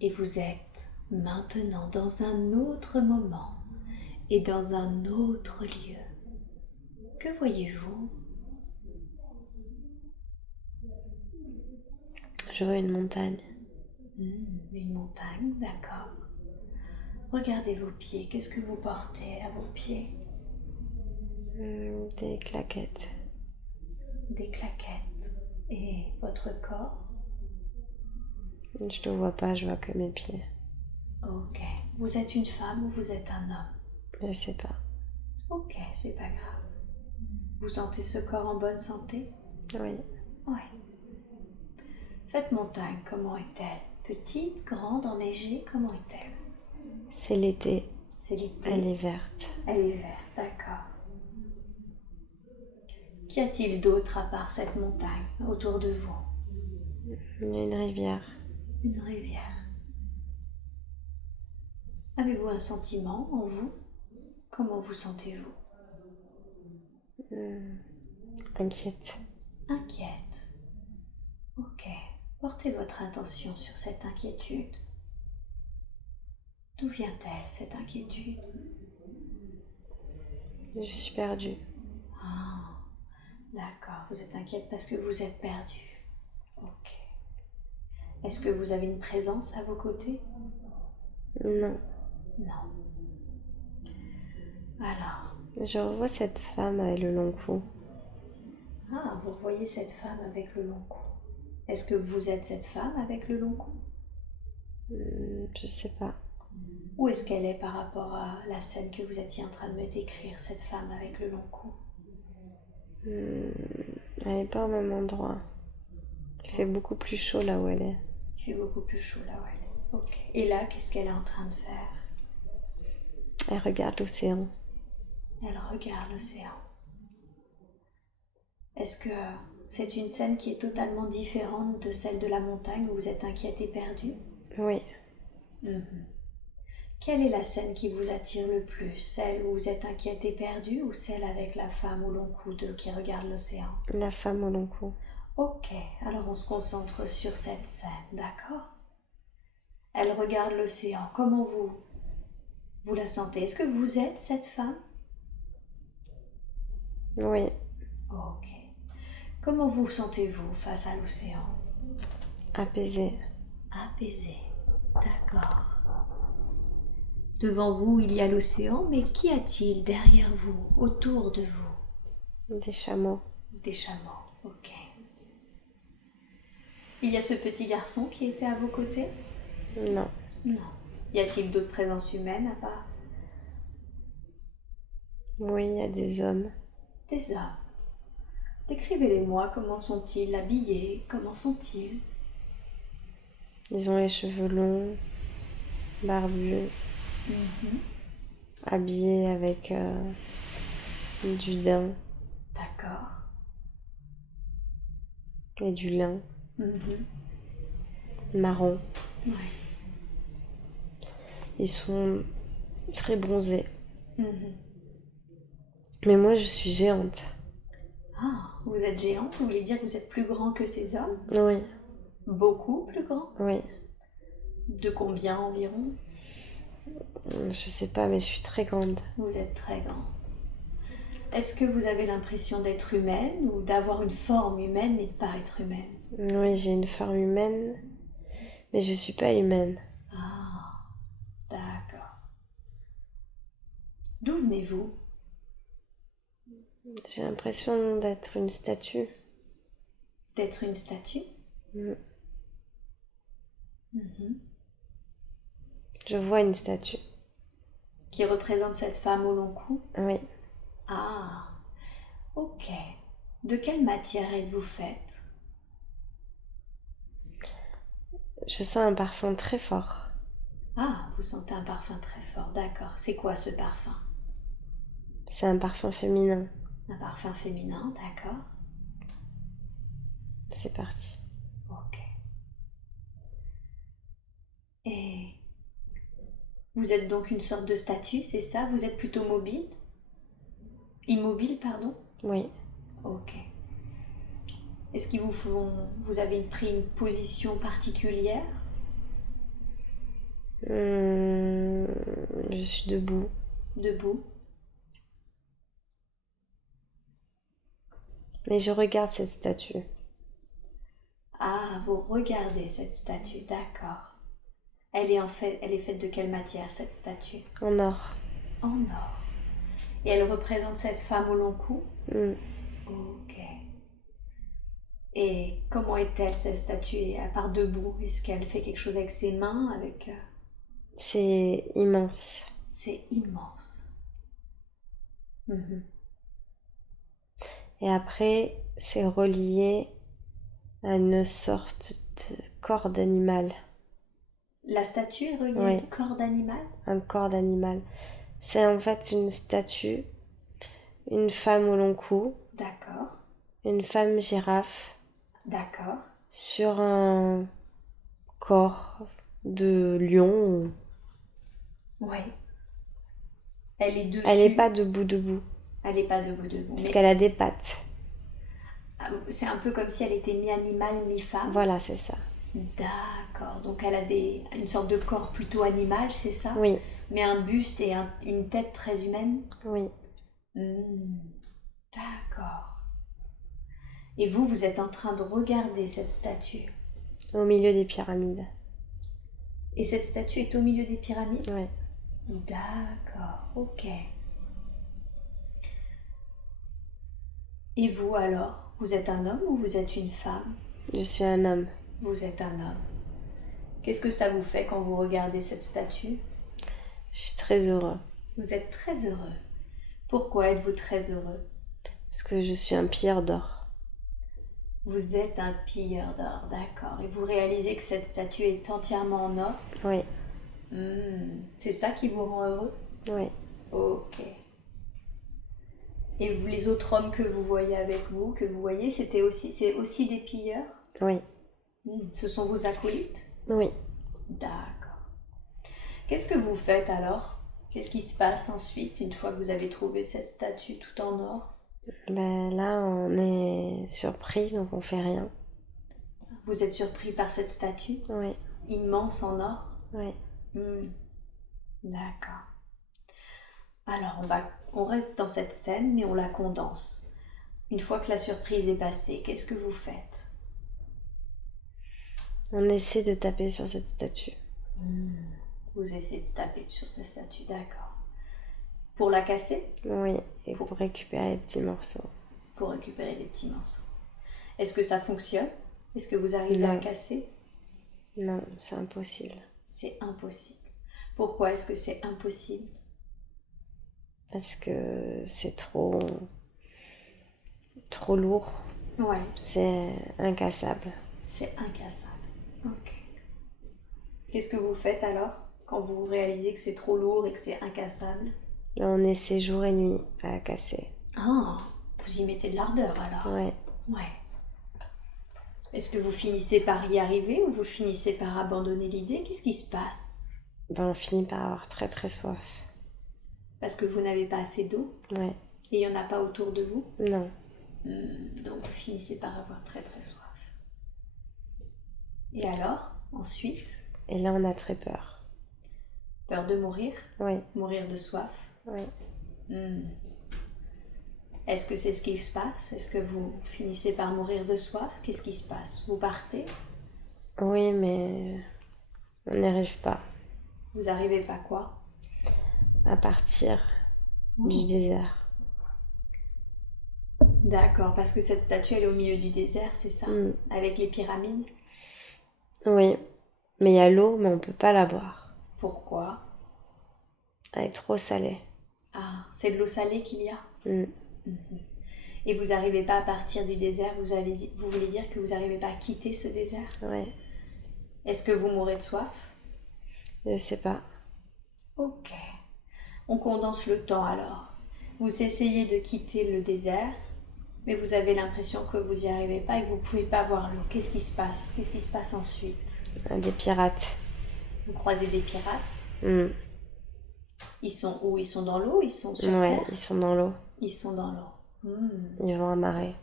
Et vous êtes maintenant dans un autre moment et dans un autre lieu. Que voyez-vous? Je vois une montagne. Une montagne, d'accord. Regardez vos pieds. Qu'est-ce que vous portez à vos pieds? Des claquettes. Des claquettes. Et votre corps? Je ne le vois pas, je vois que mes pieds. Ok. Vous êtes une femme ou vous êtes un homme? Je sais pas. Ok, c'est pas grave. Vous sentez ce corps en bonne santé? Oui. Oui. Cette montagne, comment est-elle? Petite, grande, enneigée, comment est-elle? C'est l'été. C'est l'été. Elle est verte. Elle est verte, d'accord. Qu'y a-t-il d'autre à part cette montagne autour de vous? Il y a une rivière. Une rivière. Avez-vous un sentiment en vous? Comment vous sentez-vous? Inquiète. Inquiète. Ok. Portez votre attention sur cette inquiétude. D'où vient-elle, cette inquiétude? Je suis perdue. Ah, d'accord. Vous êtes inquiète parce que vous êtes perdue. Ok. Est-ce que vous avez une présence à vos côtés? Non. Non. Alors? Je revois cette femme avec le long cou. Ah, vous revoyez cette femme avec le long cou. Est-ce que vous êtes cette femme avec le long cou? Je sais pas. Où est-ce qu'elle est par rapport à la scène que vous étiez en train de me décrire, cette femme avec le long cou? Elle n'est pas au même endroit. Il fait beaucoup plus chaud là où elle est. Il fait beaucoup plus chaud là où elle est. Ok. Et là, qu'est-ce qu'elle est en train de faire? Elle regarde l'océan. Elle regarde l'océan. Est-ce que c'est une scène qui est totalement différente de celle de la montagne où vous êtes inquiète et perdue? Oui. Quelle est la scène qui vous attire le plus? Celle où vous êtes inquiète et perdue ou celle avec la femme au long cou qui regarde l'océan? La femme au long cou. Ok, alors on se concentre sur cette scène, d'accord? Elle regarde l'océan. Comment vous la sentez? Est-ce que vous êtes cette femme? Oui. Ok. Comment vous sentez-vous face à l'océan? Apaisée. Apaisé. D'accord. Devant vous, il y a l'océan, mais qu'y a-t-il derrière vous, autour de vous? Des chameaux. Des chameaux, ok. Il y a ce petit garçon qui était à vos côtés? Non. Non. Y a-t-il d'autres présences humaines à part? Oui, il y a des hommes. Des hommes. Décrivez-les-moi, comment sont-ils habillés? Comment sont-ils? Ils ont les cheveux longs, barbus, habillés avec du daim D'accord. et du lin marron. Ouais. Ils sont très bronzés. Mais moi, je suis géante. Ah, vous êtes géant, vous voulez dire que vous êtes plus grand que ces hommes? Oui. Beaucoup plus grand? Oui. De combien environ? Je sais pas, mais je suis très grande. Vous êtes très grand. Est-ce que vous avez l'impression d'être humaine ou d'avoir une forme humaine mais de ne pas être humaine? Oui, j'ai une forme humaine, mais je suis pas humaine. Ah, d'accord. D'où venez-vous? J'ai l'impression d'être une statue. D'être une statue? Je vois une statue. Qui représente cette femme au long cou? Oui. Ah, ok. De quelle matière êtes-vous faite? Je sens un parfum très fort. Ah, vous sentez un parfum très fort, d'accord. C'est quoi ce parfum? C'est un parfum féminin. Un parfum féminin, d'accord. C'est parti. Ok. Et vous êtes donc une sorte de statue, c'est ça? Vous êtes plutôt mobile? Immobile, pardon? Oui. Ok. Est-ce qu'ils vous avez pris une position particulière? Je suis debout. Debout? Mais je regarde cette statue. Ah, vous regardez cette statue, d'accord. Elle est faite de quelle matière, cette statue? En or. En or. Et elle représente cette femme au long cou? Ok. Et comment est-elle, cette statue, à part debout? Est-ce qu'elle fait quelque chose avec ses mains, avec... C'est immense. C'est immense. Et après, c'est relié à une sorte de corps d'animal. La statue est reliée à un corps d'animal? Un corps d'animal. C'est en fait une statue, une femme au long cou. D'accord. Une femme girafe. D'accord. Sur un corps de lion. Oui. Elle est dessus. Elle n'est pas debout. Elle n'est pas debout. Parce qu'elle a des pattes. C'est un peu comme si elle était mi-animal, mi-femme. Voilà, c'est ça. D'accord. Donc elle a une sorte de corps plutôt animal, c'est ça? Oui. Mais un buste et une tête très humaine? Oui. D'accord. Et vous êtes en train de regarder cette statue? Au milieu des pyramides. Et cette statue est au milieu des pyramides? Oui. D'accord, ok. Et vous alors? Vous êtes un homme ou vous êtes une femme? Je suis un homme. Vous êtes un homme. Qu'est-ce que ça vous fait quand vous regardez cette statue? Je suis très heureux. Vous êtes très heureux. Pourquoi êtes-vous très heureux? Parce que je suis un pilleur d'or. Vous êtes un pilleur d'or, d'accord. Et vous réalisez que cette statue est entièrement en or? Oui. C'est ça qui vous rend heureux? Oui. Ok. Et les autres hommes que vous voyez avec vous, c'est aussi des pilleurs? Oui. Ce sont vos acolytes? Oui. D'accord. Qu'est-ce que vous faites alors? Qu'est-ce qui se passe ensuite, une fois que vous avez trouvé cette statue tout en or? Ben là, on est surpris, donc on fait rien. Vous êtes surpris par cette statue? Oui, Immense en or? oui. D'accord. Alors, on reste dans cette scène, mais on la condense. Une fois que la surprise est passée, qu'est-ce que vous faites? On essaie de taper sur cette statue. Vous essayez de taper sur cette statue, d'accord. Pour la casser? Oui, et pour récupérer les petits morceaux. Pour récupérer des petits morceaux. Est-ce que ça fonctionne? Est-ce que vous arrivez à casser? Non, c'est impossible. C'est impossible. Pourquoi est-ce que c'est impossible? Parce que c'est trop lourd. Ouais. C'est incassable. C'est incassable. Ok. Qu'est-ce que vous faites alors quand vous réalisez que c'est trop lourd et que c'est incassable? Là, on essaie jour et nuit à casser. Ah, vous y mettez de l'ardeur alors? Ouais. Ouais. Est-ce que vous finissez par y arriver ou vous finissez par abandonner l'idée? Qu'est-ce qui se passe? Ben, on finit par avoir très très soif. Parce que vous n'avez pas assez d'eau? Ouais. Et il n'y en a pas autour de vous? Non. Donc vous finissez par avoir très très soif. Et alors, ensuite? Et là, on a très peur. Peur de mourir? Oui. Mourir de soif? Oui. Est-ce que c'est ce qui se passe? Est-ce que vous finissez par mourir de soif? Qu'est-ce qui se passe? Vous partez? Oui, mais on n'y arrive pas. Vous n'arrivez pas quoi? À partir du désert. D'accord, parce que cette statue, elle est au milieu du désert, c'est ça? Avec les pyramides? Oui, mais il y a l'eau, mais on peut pas la boire. Pourquoi? Elle est trop salée. Ah, c'est de l'eau salée qu'il y a? Et vous n'arrivez pas à partir du désert, vous voulez dire que vous n'arrivez pas à quitter ce désert? Oui. Est-ce que vous mourrez de soif? Je sais pas. Ok. On condense le temps alors. Vous essayez de quitter le désert, mais vous avez l'impression que vous n'y arrivez pas et que vous ne pouvez pas voir l'eau. Qu'est-ce qui se passe? Qu'est-ce qui se passe ensuite? Des pirates. Vous croisez des pirates? Ils sont où? Ils sont dans l'eau? Ils sont sur terre? Ils sont dans l'eau. Ils sont dans l'eau. Ils vont amarrer.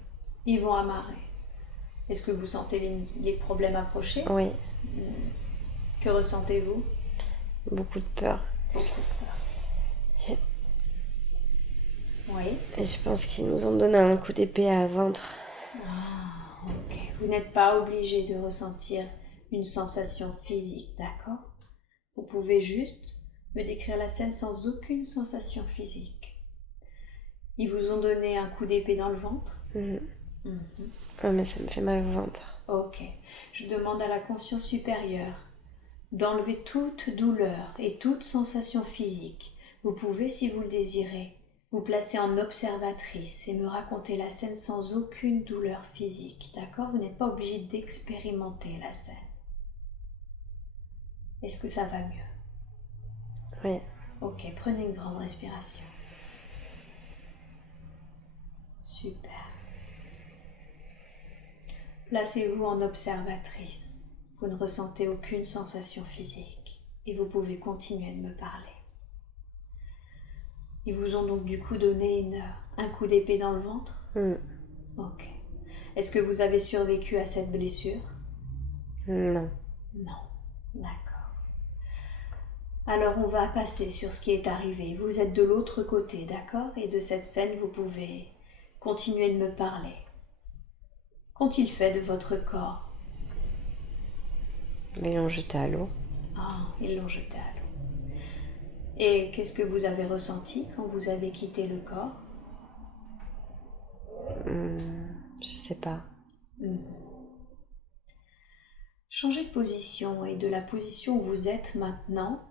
Ils vont amarrer. Est-ce que vous sentez les problèmes approcher? Oui. Que ressentez-vous? Beaucoup de peur. Beaucoup de peur. Oui. Et je pense qu'ils nous ont donné un coup d'épée à ventre. Ah, ok. Vous n'êtes pas obligé de ressentir une sensation physique, d'accord? Vous pouvez juste me décrire la scène sans aucune sensation physique. Ils vous ont donné un coup d'épée dans le ventre? Oh, mais ça me fait mal au ventre. Ok. Je demande à la conscience supérieure d'enlever toute douleur et toute sensation physique. Vous pouvez, si vous le désirez, vous placer en observatrice et me raconter la scène sans aucune douleur physique, d'accord? Vous n'êtes pas obligé d'expérimenter la scène. Est-ce que ça va mieux? Oui. Ok, prenez une grande respiration. Super. Placez-vous en observatrice. Vous ne ressentez aucune sensation physique et vous pouvez continuer de me parler. Ils vous ont donc du coup donné un coup d'épée dans le ventre? Ok. Est-ce que vous avez survécu à cette blessure? Non. Non. D'accord. Alors on va passer sur ce qui est arrivé. Vous êtes de l'autre côté, d'accord? Et de cette scène, vous pouvez continuer de me parler. Qu'ont-ils fait de votre corps? Ils l'ont jeté à l'eau. Ah, ils l'ont jeté à l'eau. Et qu'est-ce que vous avez ressenti quand vous avez quitté le corps? Je sais pas. Changez de position et de la position où vous êtes maintenant,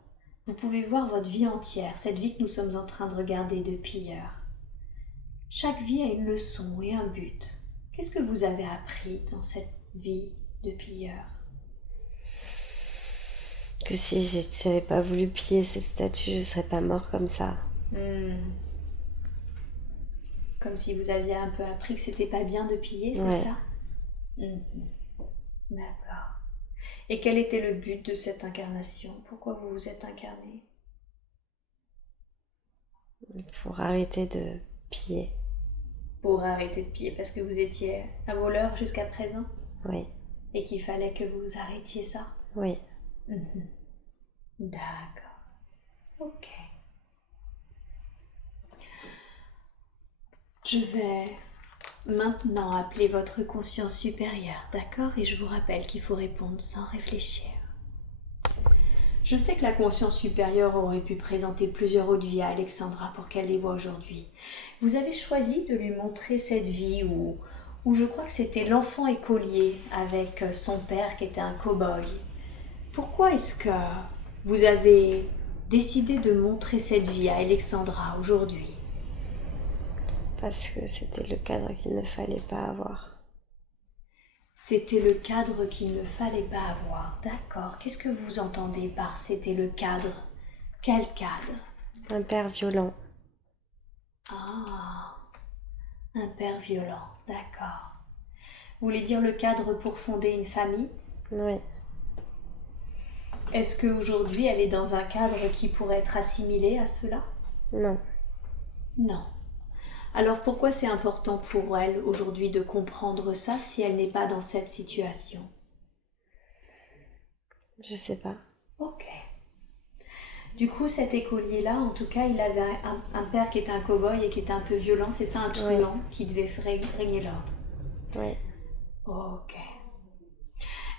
vous pouvez voir votre vie entière, cette vie que nous sommes en train de regarder depuis hier. Chaque vie a une leçon et un but. Qu'est-ce que vous avez appris dans cette vie depuis hier? Que si j'avais pas voulu piller cette statue, je serais pas mort comme ça. Comme si vous aviez un peu appris que c'était pas bien de piller, c'est ça? D'accord. Et quel était le but de cette incarnation? Pourquoi vous vous êtes incarné? Pour arrêter de piller. Pour arrêter de piller, parce que vous étiez un voleur jusqu'à présent? Oui. Et qu'il fallait que vous arrêtiez ça? Oui. D'accord. Ok. Je vais maintenant appeler votre conscience supérieure, d'accord? Et je vous rappelle qu'il faut répondre sans réfléchir. Je sais que la conscience supérieure aurait pu présenter plusieurs autres vies à Alexandra pour qu'elle les voie aujourd'hui. Vous avez choisi de lui montrer cette vie où je crois que c'était l'enfant écolier avec son père qui était un cow-boy. Pourquoi est-ce que vous avez décidé de montrer cette vie à Alexandra aujourd'hui? Parce que c'était le cadre qu'il ne fallait pas avoir. C'était le cadre qu'il ne fallait pas avoir. D'accord. Qu'est-ce que vous entendez par c'était le cadre? Quel cadre? Un père violent. Ah, un père violent. D'accord. Vous voulez dire le cadre pour fonder une famille? Oui. Est-ce qu'aujourd'hui elle est dans un cadre qui pourrait être assimilé à cela? Non. Non. Alors pourquoi c'est important pour elle aujourd'hui de comprendre ça si elle n'est pas dans cette situation? Je sais pas. Ok. Du coup, cet écolier-là, en tout cas, il avait un père qui était un cow-boy et qui était un peu violent, c'est ça, un truand qui devait régner l'ordre? Oui. Ok.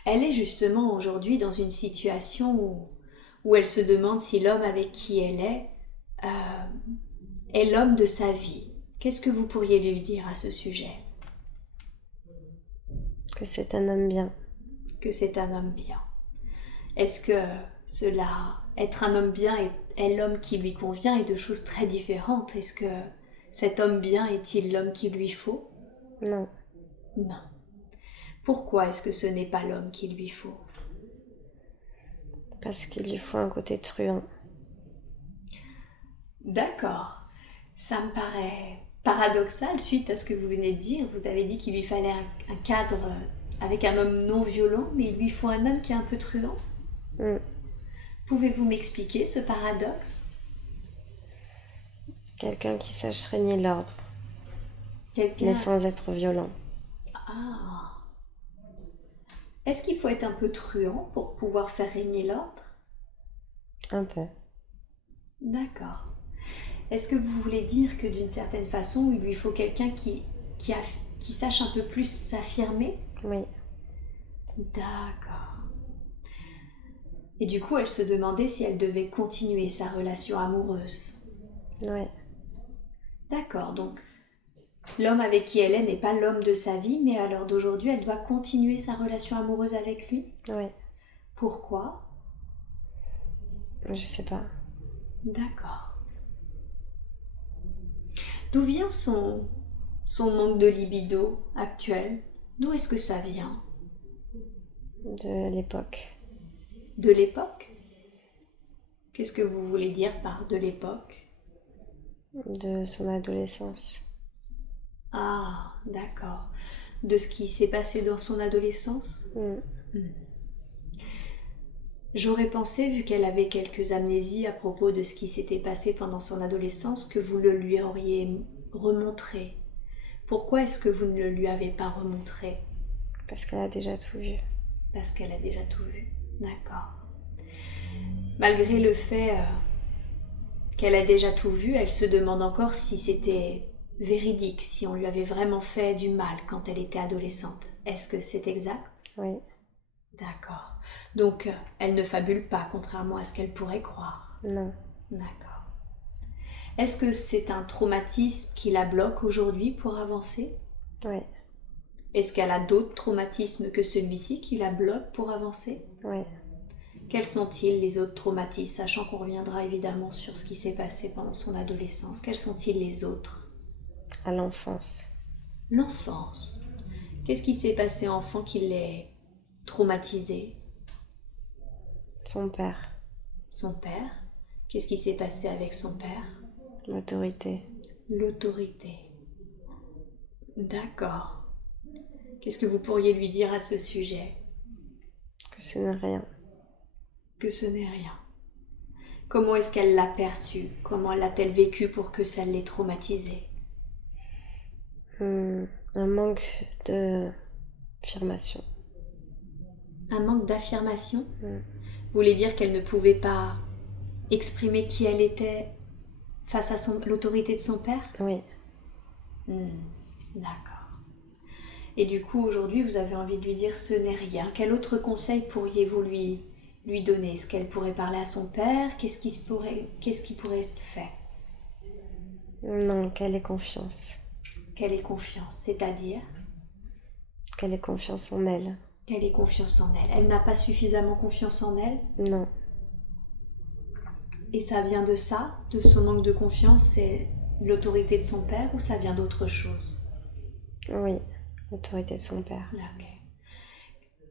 Elle est justement aujourd'hui dans une situation où elle se demande si l'homme avec qui elle est l'homme de sa vie. Qu'est-ce que vous pourriez lui dire à ce sujet? Que c'est un homme bien. Que c'est un homme bien. Est-ce que cela, être un homme bien est l'homme qui lui convient, et deux choses très différentes? Est-ce que cet homme bien est-il l'homme qu'il lui faut? Non. Non. Pourquoi est-ce que ce n'est pas l'homme qu'il lui faut? Parce qu'il lui faut un côté truand. D'accord. Ça me paraît paradoxal suite à ce que vous venez de dire. Vous avez dit qu'il lui fallait un cadre avec un homme non violent, mais il lui faut un homme qui est un peu truand. Pouvez-vous m'expliquer ce paradoxe? Quelqu'un qui sache régner l'ordre, Quelqu'un... mais sans être violent. Ah. Est-ce qu'il faut être un peu truand pour pouvoir faire régner l'ordre? Un peu. D'accord. Est-ce que vous voulez dire que d'une certaine façon, il lui faut quelqu'un qui sache un peu plus s'affirmer? Oui. D'accord. Et du coup, elle se demandait si elle devait continuer sa relation amoureuse. Oui. D'accord, donc l'homme avec qui elle est n'est pas l'homme de sa vie, mais à l'heure d'aujourd'hui, elle doit continuer sa relation amoureuse avec lui? Oui. Pourquoi? Je sais pas. D'accord. D'où vient son manque de libido actuel? D'où est-ce que ça vient? De l'époque. De l'époque? Qu'est-ce que vous voulez dire par de l'époque? De son adolescence. Ah, d'accord. De ce qui s'est passé dans son adolescence? J'aurais pensé, vu qu'elle avait quelques amnésies à propos de ce qui s'était passé pendant son adolescence, que vous le lui auriez remontré. Pourquoi est-ce que vous ne le lui avez pas remontré? Parce qu'elle a déjà tout vu. Parce qu'elle a déjà tout vu. D'accord. Malgré le fait qu'elle a déjà tout vu, elle se demande encore si c'était véridique, si on lui avait vraiment fait du mal quand elle était adolescente. Est-ce que c'est exact? Oui. D'accord. Donc, elle ne fabule pas, contrairement à ce qu'elle pourrait croire. Non. D'accord. Est-ce que c'est un traumatisme qui la bloque aujourd'hui pour avancer? Oui. Est-ce qu'elle a d'autres traumatismes que celui-ci qui la bloque pour avancer? Oui. Quels sont-ils, les autres traumatismes, sachant qu'on reviendra évidemment sur ce qui s'est passé pendant son adolescence? Quels sont-ils les autres? À l'enfance. L'enfance. Qu'est-ce qui s'est passé enfant qui l'ait traumatisé? Son père. Son père. Qu'est-ce qui s'est passé avec son père? L'autorité. L'autorité. D'accord. Qu'est-ce que vous pourriez lui dire à ce sujet? Que ce n'est rien. Que ce n'est rien. Comment est-ce qu'elle l'a perçu? Comment l'a-t-elle vécu pour que ça l'ait traumatisée? Un manque d'affirmation. Un manque d'affirmation? Vous voulez dire qu'elle ne pouvait pas exprimer qui elle était face à l'autorité de son père? Oui. D'accord. Et du coup, aujourd'hui, vous avez envie de lui dire ce n'est rien. Quel autre conseil pourriez-vous lui donner? Est-ce qu'elle pourrait parler à son père? Qu'est-ce qui pourrait être fait? Non, qu'elle ait confiance. Qu'elle ait confiance, c'est-à-dire? Qu'elle ait confiance en elle. Qu'elle ait confiance en elle. Elle n'a pas suffisamment confiance en elle? Non. Et ça vient de ça, de son manque de confiance, c'est l'autorité de son père, ou ça vient d'autre chose? Oui, l'autorité de son père. Ok.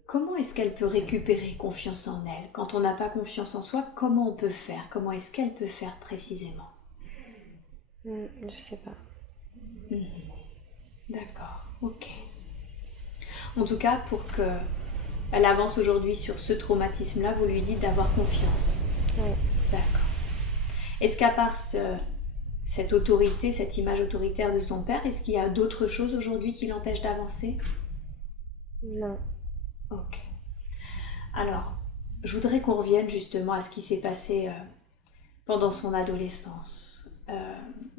Comment est-ce qu'elle peut récupérer confiance en elle? Quand on n'a pas confiance en soi, comment on peut faire? Comment est-ce qu'elle peut faire précisément? Je sais pas. D'accord, ok. En tout cas, pour qu'elle avance aujourd'hui sur ce traumatisme-là, vous lui dites d'avoir confiance. Oui. D'accord. Est-ce qu'à part cette autorité, cette image autoritaire de son père, est-ce qu'il y a d'autres choses aujourd'hui qui l'empêchent d'avancer? Non. Ok. Alors, je voudrais qu'on revienne justement à ce qui s'est passé pendant son adolescence.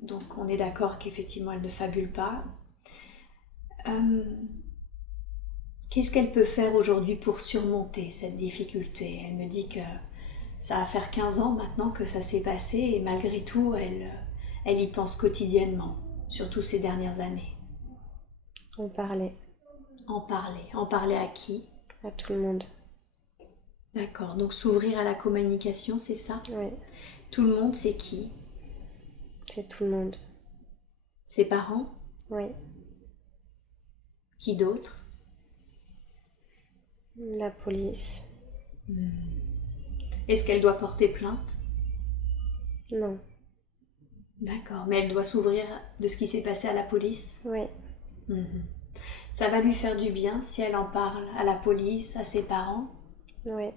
Donc, on est d'accord qu'effectivement, elle ne fabule pas. Qu'est-ce qu'elle peut faire aujourd'hui pour surmonter cette difficulté? Elle me dit que ça va faire 15 ans maintenant que ça s'est passé et malgré tout, elle y pense quotidiennement, surtout ces dernières années. En parler. En parler. En parler à qui? À tout le monde. D'accord, donc s'ouvrir à la communication, c'est ça? Oui. Tout le monde, c'est qui? C'est tout le monde. Ses parents? Oui. Qui d'autre? La police. Est-ce qu'elle doit porter plainte? Non. D'accord, mais elle doit s'ouvrir de ce qui s'est passé à la police? Oui. Ça va lui faire du bien si elle en parle à la police, à ses parents? Oui.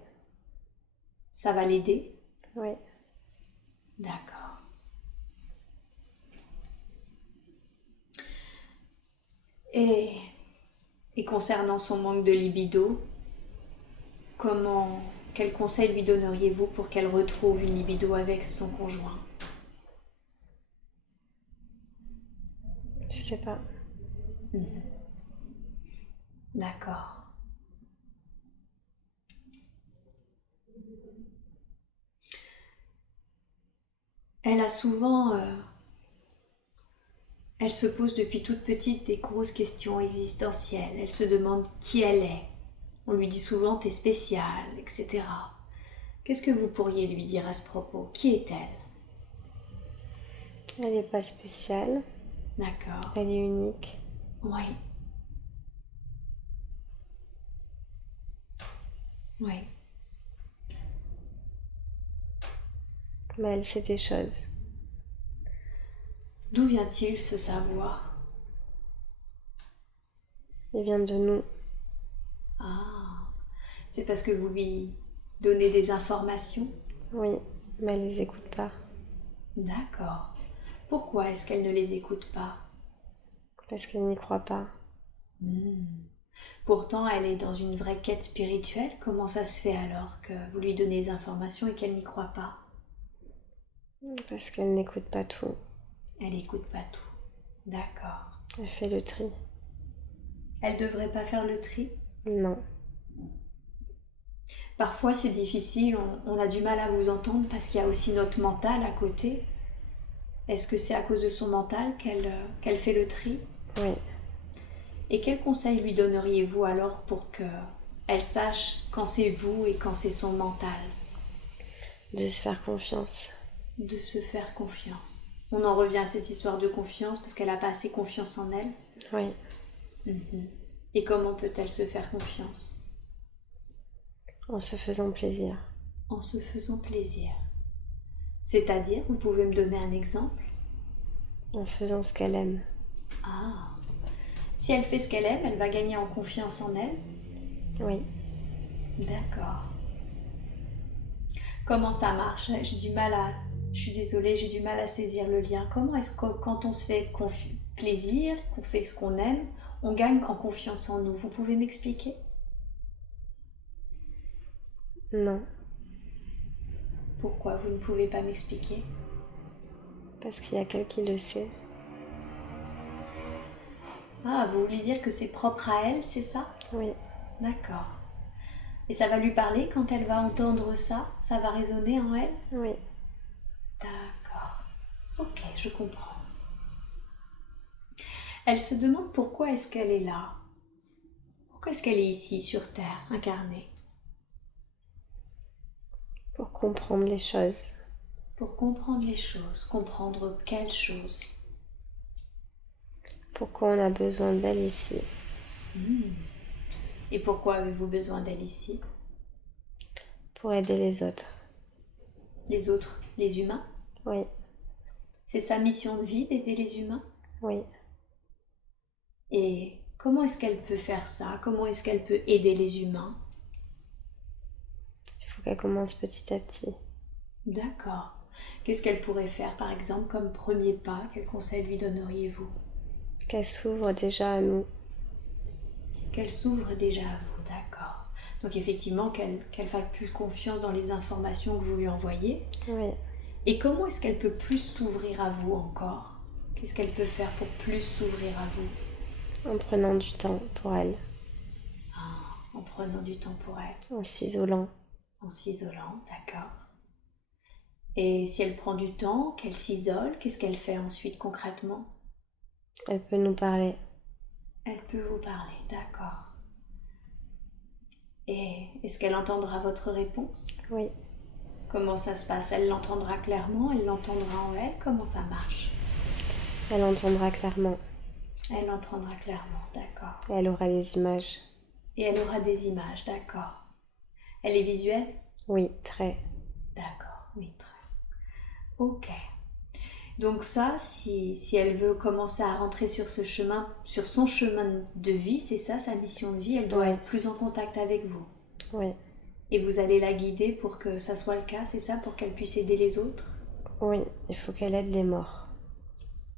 Ça va l'aider? Oui. D'accord. Et concernant son manque de libido, quel conseil lui donneriez-vous pour qu'elle retrouve une libido avec son conjoint? Je sais pas. D'accord. Elle a souvent... Elle se pose depuis toute petite des grosses questions existentielles. Elle se demande qui elle est. On lui dit souvent t'es spéciale, etc. Qu'est-ce que vous pourriez lui dire à ce propos? Qui est-elle? Elle n'est pas spéciale. D'accord. Elle est unique. Oui. Oui. Mais elle sait des choses. D'où vient-il ce savoir? Il vient de nous. Ah, c'est parce que vous lui donnez des informations? Oui, mais elle les écoute pas. D'accord. Pourquoi est-ce qu'elle ne les écoute pas? Parce qu'elle n'y croit pas. Pourtant, elle est dans une vraie quête spirituelle. Comment ça se fait alors que vous lui donnez des informations et qu'elle n'y croit pas? Parce qu'elle n'écoute pas tout. Elle n'écoute pas tout. D'accord. Elle fait le tri. Elle devrait pas faire le tri? Non. Parfois c'est difficile, on a du mal à vous entendre parce qu'il y a aussi notre mental à côté. Est-ce que c'est à cause de son mental qu'elle fait le tri? Oui. Et quel conseil lui donneriez-vous alors pour qu'elle sache quand c'est vous et quand c'est son mental? De se faire confiance. De se faire confiance. On en revient à cette histoire de confiance parce qu'elle n'a pas assez confiance en elle. Oui. Et comment peut-elle se faire confiance? En se faisant plaisir. En se faisant plaisir. C'est-à-dire, vous pouvez me donner un exemple? En faisant ce qu'elle aime. Ah. Si elle fait ce qu'elle aime, elle va gagner en confiance en elle? Oui. D'accord. Comment ça marche? Je suis désolée, j'ai du mal à saisir le lien. Comment est-ce que quand on se fait plaisir, qu'on fait ce qu'on aime, on gagne en confiance en nous? Vous pouvez m'expliquer? Non, Pourquoi vous ne pouvez pas m'expliquer? parce qu'il y a quelqu'un qui le sait. Ah, vous voulez dire que c'est propre à elle, c'est ça? Oui, D'accord. Et ça va lui parler quand elle va entendre ça? Ça va résonner en elle? oui. D'accord. Ok, je comprends. Elle se demande pourquoi est-ce qu'elle est là? Pourquoi est-ce qu'elle est ici, sur Terre, incarnée? Pour comprendre les choses. Pour comprendre les choses. Comprendre quelles choses? Pourquoi on a besoin d'elle ici? Et pourquoi avez-vous besoin d'elle ici? Pour aider les autres. Les autres, les humains? Oui, C'est sa mission de vie d'aider les humains? oui. Et comment est-ce qu'elle peut faire ça? Comment est-ce qu'elle peut aider les humains? Il faut qu'elle commence petit à petit. D'accord. Qu'est-ce qu'elle pourrait faire, par exemple, comme premier pas? Quel conseil lui donneriez-vous? Qu'elle s'ouvre déjà à nous. Qu'elle s'ouvre déjà à vous, d'accord. Donc effectivement, qu'elle fasse plus confiance dans les informations que vous lui envoyez. Oui. Et comment est-ce qu'elle peut plus s'ouvrir à vous encore? Qu'est-ce qu'elle peut faire pour plus s'ouvrir à vous? En prenant du temps pour elle. En prenant du temps pour elle. En s'isolant. En s'isolant, d'accord. Et si elle prend du temps, qu'elle s'isole, qu'est-ce qu'elle fait ensuite concrètement? Elle peut nous parler. Elle peut vous parler, d'accord. Et est-ce qu'elle entendra votre réponse? Oui. Comment ça se passe? Elle l'entendra clairement? Elle l'entendra en elle? Comment ça marche? Elle entendra clairement. Elle l'entendra clairement, d'accord. Et elle aura les images. Et elle aura des images, d'accord. Elle est visuelle? Oui, très. D'accord, oui, très. Ok. Donc ça, si elle veut commencer à rentrer sur ce chemin, sur son chemin de vie, c'est ça, sa mission de vie, elle doit être plus en contact avec vous. Oui. Et vous allez la guider pour que ça soit le cas, c'est ça, pour qu'elle puisse aider les autres? Oui, il faut qu'elle aide les morts.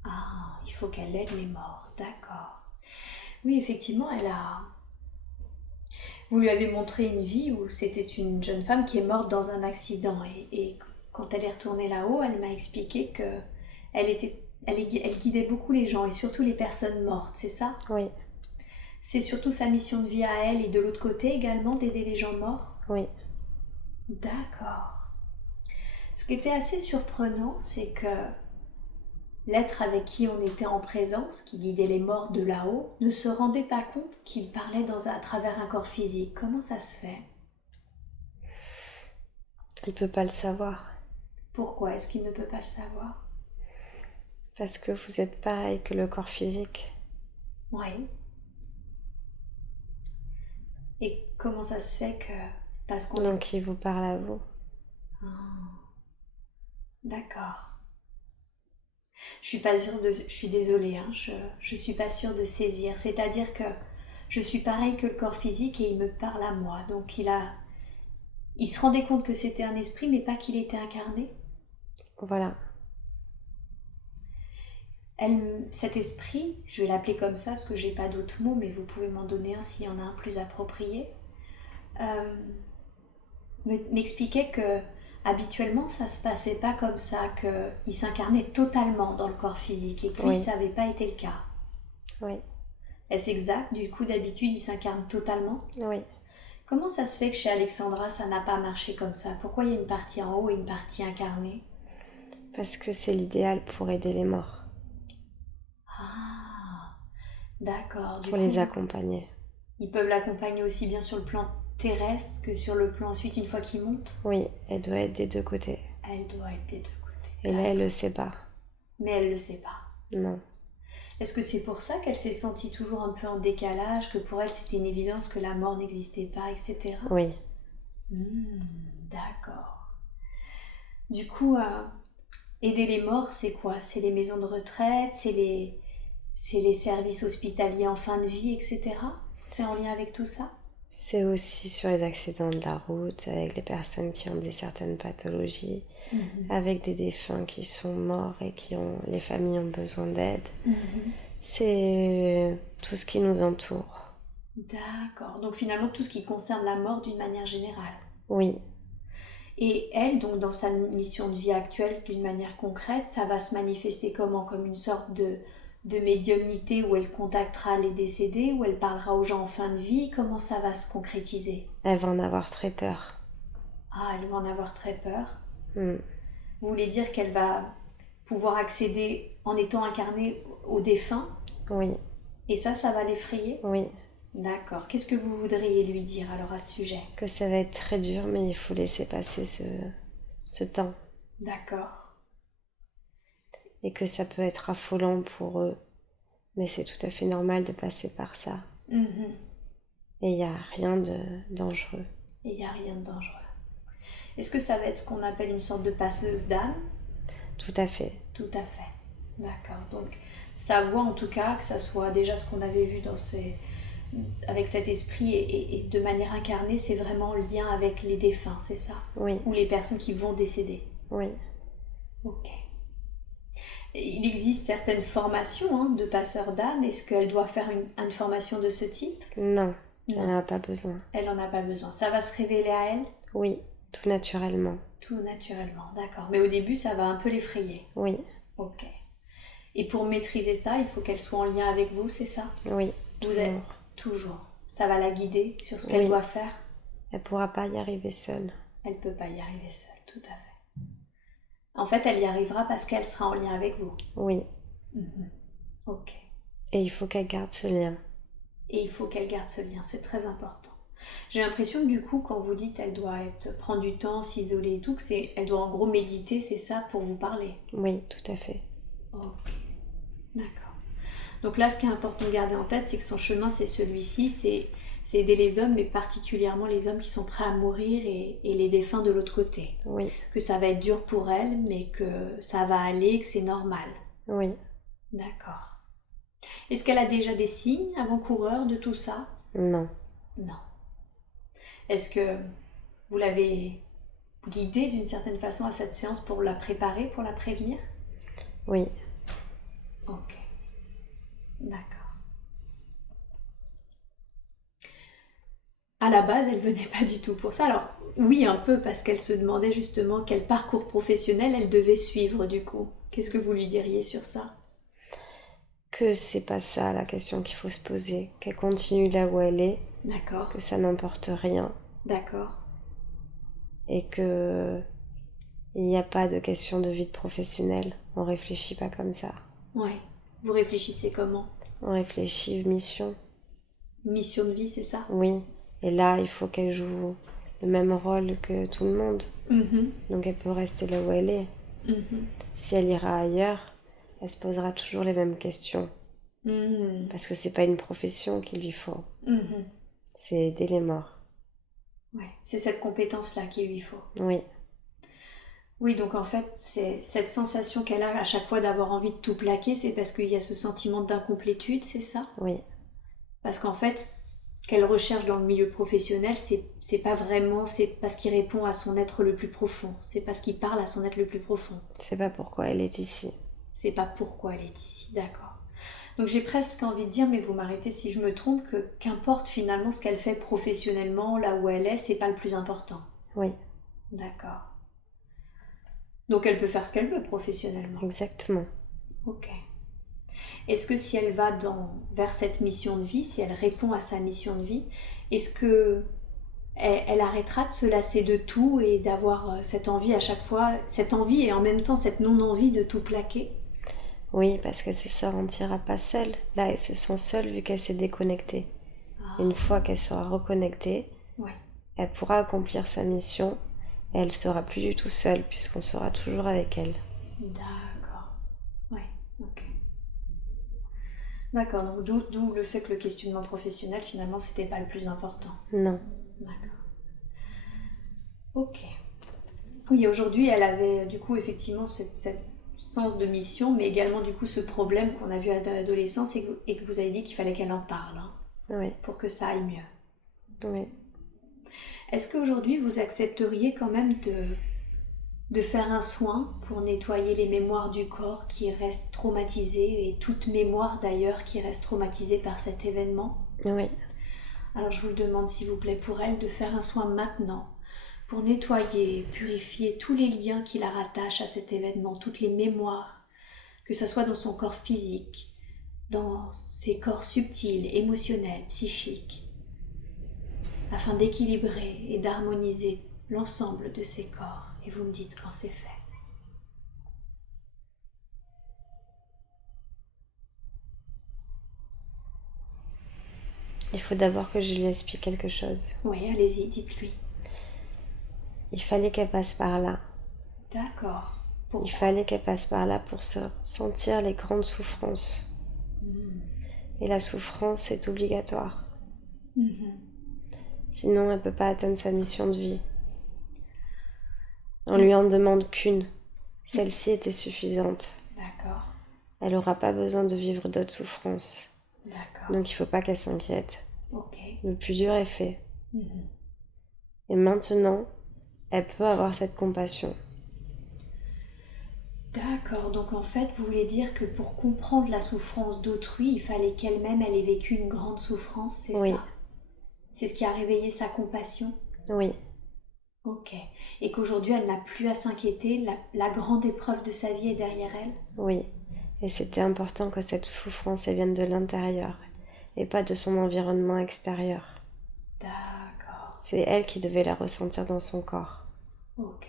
Ah, il faut qu'elle aide les morts, d'accord. Oui, effectivement, vous lui avez montré une vie où c'était une jeune femme qui est morte dans un accident. Et quand elle est retournée là-haut, elle m'a expliqué que elle guidait beaucoup les gens et surtout les personnes mortes, c'est ça? Oui. C'est surtout sa mission de vie à elle et de l'autre côté également d'aider les gens morts? Oui. D'accord. Ce qui était assez surprenant, c'est que l'être avec qui on était en présence, qui guidait les morts de là-haut, ne se rendait pas compte qu'il parlait à travers un corps physique. Comment ça se fait? Il peut pas le savoir. Pourquoi est-ce qu'il ne peut pas le savoir? Parce que vous êtes pareil que le corps physique. Oui. Et comment ça se fait que... Parce qu'on Donc il vous parle à vous. Ah. D'accord. Je suis pas sûre de... Je suis désolée, hein, je suis pas sûre de saisir. C'est-à-dire que je suis pareil que le corps physique et il me parle à moi. Donc il se rendait compte que c'était un esprit, mais pas qu'il était incarné. Voilà. Cet esprit, je vais l'appeler comme ça parce que j'ai pas d'autre mot, mais vous pouvez m'en donner un s'il y en a un plus approprié. M'expliquait que habituellement ça se passait pas comme ça, qu'il s'incarnait totalement dans le corps physique et que lui ça n'avait pas été le cas. Oui. Est-ce exact? Du coup d'habitude il s'incarne totalement? Oui. Comment ça se fait que chez Alexandra ça n'a pas marché comme ça? Pourquoi il y a une partie en haut et une partie incarnée? Parce que c'est l'idéal pour aider les morts. Ah, d'accord. Pour les accompagner. Ils peuvent l'accompagner aussi bien sur le plan terrestre que sur le plan ensuite une fois qu'il monte? Oui, elle doit être des deux côtés. Elle doit être des deux côtés. Et là, elle le sait pas. Mais elle le sait pas. Non. Est-ce que c'est pour ça qu'elle s'est sentie toujours un peu en décalage, que pour elle c'était une évidence que la mort n'existait pas, etc. Oui. D'accord. Du coup, aider les morts, c'est quoi? C'est les maisons de retraite, c'est les services hospitaliers en fin de vie, etc. C'est en lien avec tout ça? C'est aussi sur les accidents de la route, avec les personnes qui ont certaines pathologies, avec des défunts qui sont morts et les familles ont besoin d'aide. C'est tout ce qui nous entoure. D'accord. Donc finalement, tout ce qui concerne la mort d'une manière générale. Oui. Et elle, donc dans sa mission de vie actuelle, d'une manière concrète, ça va se manifester comment? Comme une sorte de médiumnité où elle contactera les décédés, où elle parlera aux gens en fin de vie? Comment ça va se concrétiser? Elle va en avoir très peur. Ah, elle va en avoir très peur. Mm. Vous voulez dire qu'elle va pouvoir accéder en étant incarnée aux défunts? Oui. Et ça va l'effrayer? Oui. D'accord. Qu'est-ce que vous voudriez lui dire alors à ce sujet? Que ça va être très dur, mais il faut laisser passer ce temps. D'accord. Et que ça peut être affolant pour eux. Mais c'est tout à fait normal de passer par ça. Et il n'y a rien de dangereux. Et il n'y a rien de dangereux. Est-ce que ça va être ce qu'on appelle une sorte de passeuse d'âme? Tout à fait. Tout à fait. D'accord. Donc, sa voix, en tout cas, que ça soit déjà ce qu'on avait vu avec cet esprit et de manière incarnée, c'est vraiment en lien avec les défunts, c'est ça? Oui. Ou les personnes qui vont décéder? Oui. Ok. Il existe certaines formations de passeur d'âme. Est-ce qu'elle doit faire une formation de ce type? Non, elle n'en a pas besoin. Elle n'en a pas besoin. Ça va se révéler à elle? Oui, tout naturellement. Tout naturellement, d'accord. Mais au début, ça va un peu l'effrayer? Oui. Ok. Et pour maîtriser ça, il faut qu'elle soit en lien avec vous, c'est ça? Oui, toujours. Vous êtes toujours. Ça va la guider sur ce qu'elle doit faire? Elle ne pourra pas y arriver seule. Elle ne peut pas y arriver seule, tout à fait. En fait, elle y arrivera parce qu'elle sera en lien avec vous? Oui. Ok. Et il faut qu'elle garde ce lien. Et il faut qu'elle garde ce lien, c'est très important. J'ai l'impression que du coup, quand vous dites elle doit prendre du temps, s'isoler et tout, elle doit en gros méditer, c'est ça, pour vous parler? Oui, tout à fait. Ok, d'accord. Donc là, ce qui est important de garder en tête, c'est que son chemin, c'est celui-ci, c'est aider les hommes, mais particulièrement les hommes qui sont prêts à mourir et les défunts de l'autre côté. Oui. Que ça va être dur pour elle, mais que ça va aller, que c'est normal. Oui. D'accord. Est-ce qu'elle a déjà des signes avant-coureurs de tout ça? Non. Non. Est-ce que vous l'avez guidée d'une certaine façon à cette séance pour la préparer, pour la prévenir? Oui. Ok. D'accord. À la base, elle venait pas du tout pour ça. Alors, oui, un peu, parce qu'elle se demandait justement quel parcours professionnel elle devait suivre du coup. Qu'est-ce que vous lui diriez sur ça? Que c'est pas ça la question qu'il faut se poser. Qu'elle continue là où elle est. D'accord. Que ça n'importe rien. D'accord. Et que il n'y a pas de question de vie professionnelle. On réfléchit pas comme ça. Ouais. Vous réfléchissez comment? On réfléchit mission. Mission de vie, c'est ça? Oui. Et là, il faut qu'elle joue le même rôle que tout le monde. Donc elle peut rester là où elle est. Si elle ira ailleurs, elle se posera toujours les mêmes questions. Parce que c'est pas une profession qu'il lui faut. C'est aider les morts. Ouais, c'est cette compétence-là qu'il lui faut. Oui. Oui, donc en fait, c'est cette sensation qu'elle a à chaque fois d'avoir envie de tout plaquer, c'est parce qu'il y a ce sentiment d'incomplétude, c'est ça? Oui. Parce qu'en fait, ce qu'elle recherche dans le milieu professionnel, c'est pas vraiment, c'est parce qu'il répond à son être le plus profond. C'est parce qu'il parle à son être le plus profond. C'est pas pourquoi elle est ici. C'est pas pourquoi elle est ici, d'accord. Donc j'ai presque envie de dire, mais vous m'arrêtez si je me trompe, que qu'importe finalement ce qu'elle fait professionnellement, là où elle est, c'est pas le plus important. Oui. D'accord. Donc elle peut faire ce qu'elle veut professionnellement. Exactement. Ok. Est-ce que si elle va vers cette mission de vie, si elle répond à sa mission de vie, est-ce que elle arrêtera de se lasser de tout et d'avoir cette envie à chaque fois, cette envie et en même temps cette non-envie de tout plaquer? Oui, parce qu'elle se sentira pas seule. Là, elle se sent seule vu qu'elle s'est déconnectée. Une fois qu'elle sera reconnectée, elle pourra accomplir sa mission et elle sera plus du tout seule puisqu'on sera toujours avec elle. D'accord. Ouais, ok. D'accord, donc d'où le fait que le questionnement professionnel, finalement, c'était pas le plus important. Non. D'accord. Ok. Oui, aujourd'hui, elle avait du coup effectivement cette sens de mission, mais également du coup ce problème qu'on a vu à l'adolescence et que vous avez dit qu'il fallait qu'elle en parle, Oui. pour que ça aille mieux. Oui. Est-ce qu'aujourd'hui vous accepteriez quand même de faire un soin pour nettoyer les mémoires du corps qui restent traumatisées et toute mémoire d'ailleurs qui reste traumatisée par cet événement? Oui. Alors je vous demande s'il vous plaît pour elle de faire un soin maintenant pour nettoyer, purifier tous les liens qui la rattachent à cet événement, toutes les mémoires, que ce soit dans son corps physique, dans ses corps subtils, émotionnels, psychiques, afin d'équilibrer et d'harmoniser l'ensemble de ses corps. Et vous me dites quand c'est fait. Il faut d'abord que je lui explique quelque chose. Oui, allez-y, dites-lui. Il fallait qu'elle passe par là. D'accord. Pourquoi? Il fallait qu'elle passe par là pour se sentir les grandes souffrances. Et la souffrance est obligatoire. Sinon, elle ne peut pas atteindre sa mission de vie. On lui en demande qu'une. Celle-ci était suffisante. D'accord. Elle n'aura pas besoin de vivre d'autres souffrances. D'accord. Donc il ne faut pas qu'elle s'inquiète. Ok. Le plus dur est fait. Et maintenant, elle peut avoir cette compassion. D'accord, donc en fait, vous voulez dire que pour comprendre la souffrance d'autrui, il fallait qu'elle-même, elle ait vécu une grande souffrance, c'est Oui. ça? C'est ce qui a réveillé sa compassion? Oui. Ok. Et qu'aujourd'hui, elle n'a plus à s'inquiéter, la grande épreuve de sa vie est derrière elle? Oui. Et c'était important que cette souffrance, elle vienne de l'intérieur et pas de son environnement extérieur. D'accord. C'est elle qui devait la ressentir dans son corps. Ok.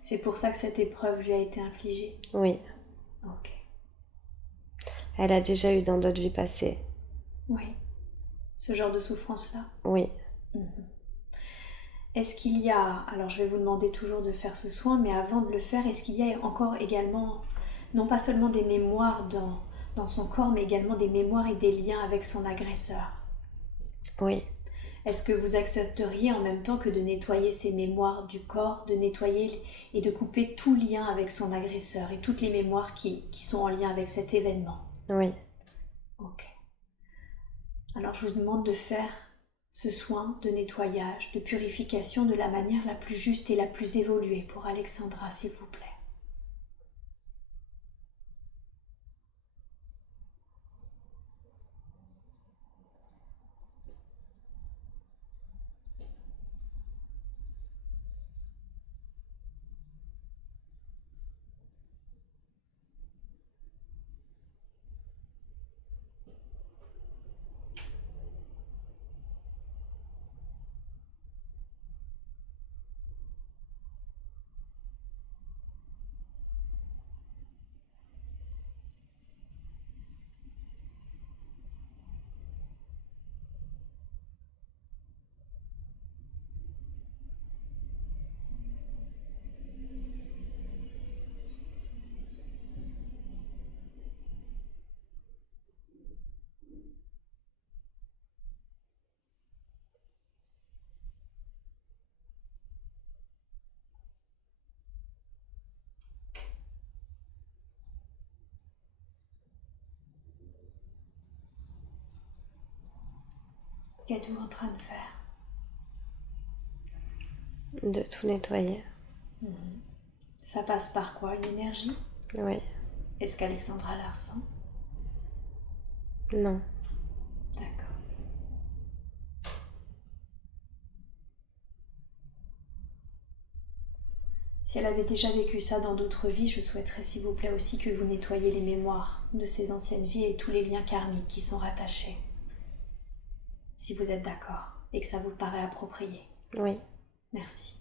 C'est pour ça que cette épreuve lui a été infligée? Oui. Ok. Elle a déjà eu dans d'autres vies passées. Oui. Ce genre de souffrance-là? Oui. Est-ce qu'il y a, alors je vais vous demander toujours de faire ce soin, mais avant de le faire, est-ce qu'il y a encore également, non pas seulement des mémoires dans son corps, mais également des mémoires et des liens avec son agresseur? Oui. Est-ce que vous accepteriez en même temps que de nettoyer ces mémoires du corps, de nettoyer et de couper tout lien avec son agresseur et toutes les mémoires qui sont en lien avec cet événement? Oui. Ok. Alors je vous demande de faire ce soin de nettoyage, de purification de la manière la plus juste et la plus évoluée pour Alexandra, s'il vous plaît. Qu'êtes-vous en train de faire? De tout nettoyer. Ça passe par quoi? Une énergie? Oui. Est-ce qu'Alexandra la ressent? Non. D'accord. Si elle avait déjà vécu ça dans d'autres vies, je souhaiterais s'il vous plaît aussi que vous nettoyiez les mémoires de ces anciennes vies et tous les liens karmiques qui sont rattachés. Si vous êtes d'accord et que ça vous paraît approprié. Oui. Merci.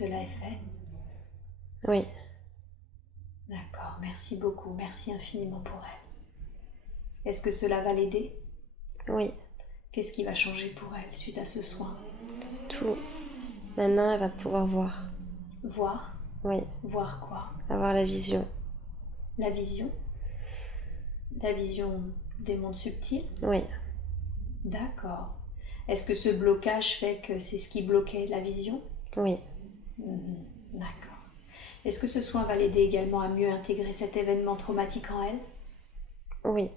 cela est fait? Oui, D'accord, merci beaucoup, merci infiniment pour elle. Est-ce que cela va l'aider? oui, Qu'est-ce qui va changer pour elle suite à ce soin? tout. Maintenant, elle va pouvoir voir. Voir? Oui, Voir quoi? avoir la vision. La vision? La vision des mondes subtils? Oui, D'accord. Est-ce que ce blocage fait que c'est ce qui bloquait la vision? oui, D'accord. Est-ce que ce soin va l'aider également à mieux intégrer cet événement traumatique en elle? oui,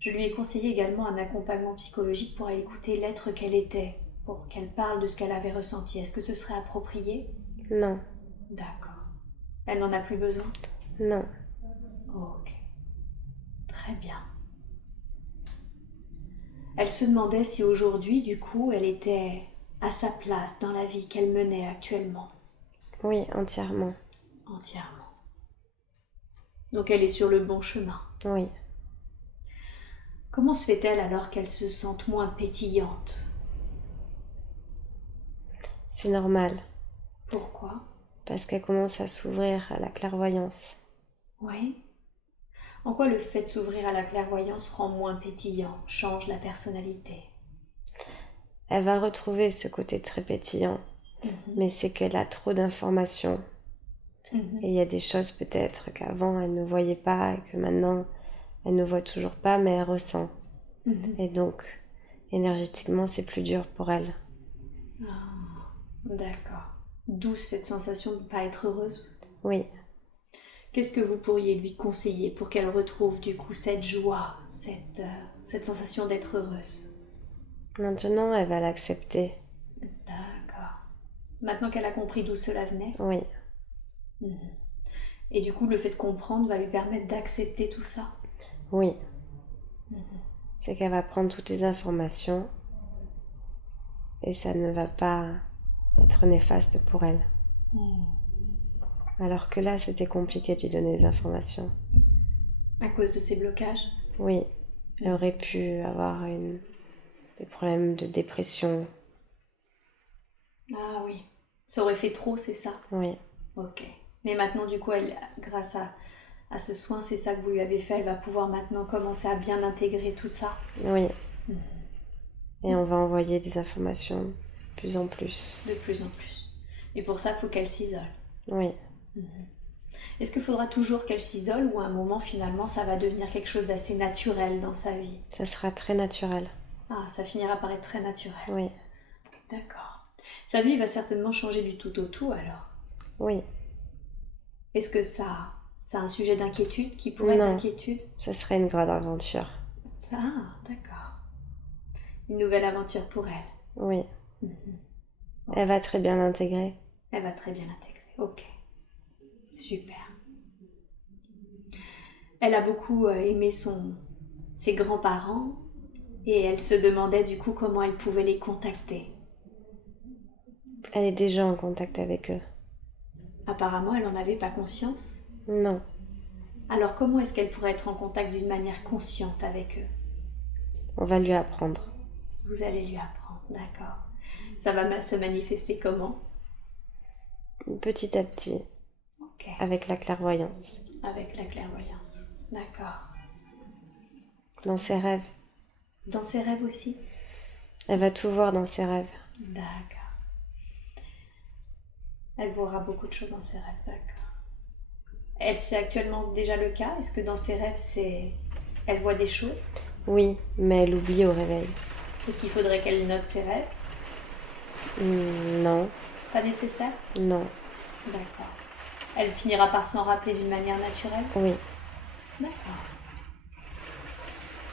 Je lui ai conseillé également un accompagnement psychologique pour aller écouter l'être qu'elle était, pour qu'elle parle de ce qu'elle avait ressenti. Est-ce que ce serait approprié? non, D'accord. Elle n'en a plus besoin? non. Ok. Très bien. Elle se demandait si aujourd'hui, du coup, elle était à sa place dans la vie qu'elle menait actuellement. Oui, entièrement. Entièrement. Donc elle est sur le bon chemin. Oui. Comment se fait-elle alors qu'elle se sente moins pétillante? C'est normal, Pourquoi? parce qu'elle commence à s'ouvrir à la clairvoyance. Oui. En quoi le fait de s'ouvrir à la clairvoyance rend moins pétillant, change la personnalité? Elle va retrouver ce côté très pétillant, mais c'est qu'elle a trop d'informations. Et il y a des choses peut-être qu'avant elle ne voyait pas et que maintenant elle ne voit toujours pas, mais elle ressent. Et donc, énergétiquement, c'est plus dur pour elle. Ah, d'accord. D'où cette sensation de ne pas être heureuse? Oui, Qu'est-ce que vous pourriez lui conseiller pour qu'elle retrouve du coup cette joie, cette sensation d'être heureuse? maintenant elle va l'accepter. D'accord. Maintenant qu'elle a compris d'où cela venait? Oui, Et du coup, le fait de comprendre va lui permettre d'accepter tout ça? oui. C'est qu'elle va prendre toutes les informations et ça ne va pas être néfaste pour elle. Alors que là, c'était compliqué de lui donner des informations. À cause de ces blocages? Oui, elle aurait pu avoir des problèmes de dépression. Ah oui. Ça aurait fait trop, c'est ça? Oui, Ok. Mais maintenant, du coup, elle, grâce à ce soin, c'est ça que vous lui avez fait, elle va pouvoir maintenant commencer à bien intégrer tout ça? oui. Et on va envoyer des informations de plus en plus. De plus en plus. Et pour ça, il faut qu'elle s'isole. Oui, Est-ce qu'il faudra toujours qu'elle s'isole ou à un moment, finalement, ça va devenir quelque chose d'assez naturel dans sa vie? ça sera très naturel. Ah, ça finira par être très naturel. Oui, D'accord. Sa vie va certainement changer du tout au tout, alors. oui. Est-ce que ça a un sujet d'inquiétude qui pourrait être Non, d'inquiétude? ça serait une grande aventure. Ah, d'accord. Une nouvelle aventure pour elle. Oui. Elle va très bien l'intégrer. Elle va très bien l'intégrer. Ok. Super. Elle a beaucoup aimé ses grands-parents et elle se demandait du coup comment elle pouvait les contacter. Elle est déjà en contact avec eux. Apparemment, elle n'en avait pas conscience. Non, Alors comment est-ce qu'elle pourrait être en contact d'une manière consciente avec eux? on va lui apprendre. Vous allez lui apprendre, d'accord. Ça va se manifester comment? Petit à petit, Ok. avec la clairvoyance. Avec la clairvoyance. D'accord. Dans ses rêves. Dans ses rêves aussi? Elle va tout voir dans ses rêves. D'accord. Elle verra beaucoup de choses dans ses rêves, d'accord. Elle sait actuellement déjà le cas? Est-ce que dans ses rêves, elle voit des choses? Oui, mais elle oublie au réveil. Est-ce qu'il faudrait qu'elle note ses rêves? Non, Pas nécessaire? non, D'accord. Elle finira par s'en rappeler d'une manière naturelle? oui, D'accord.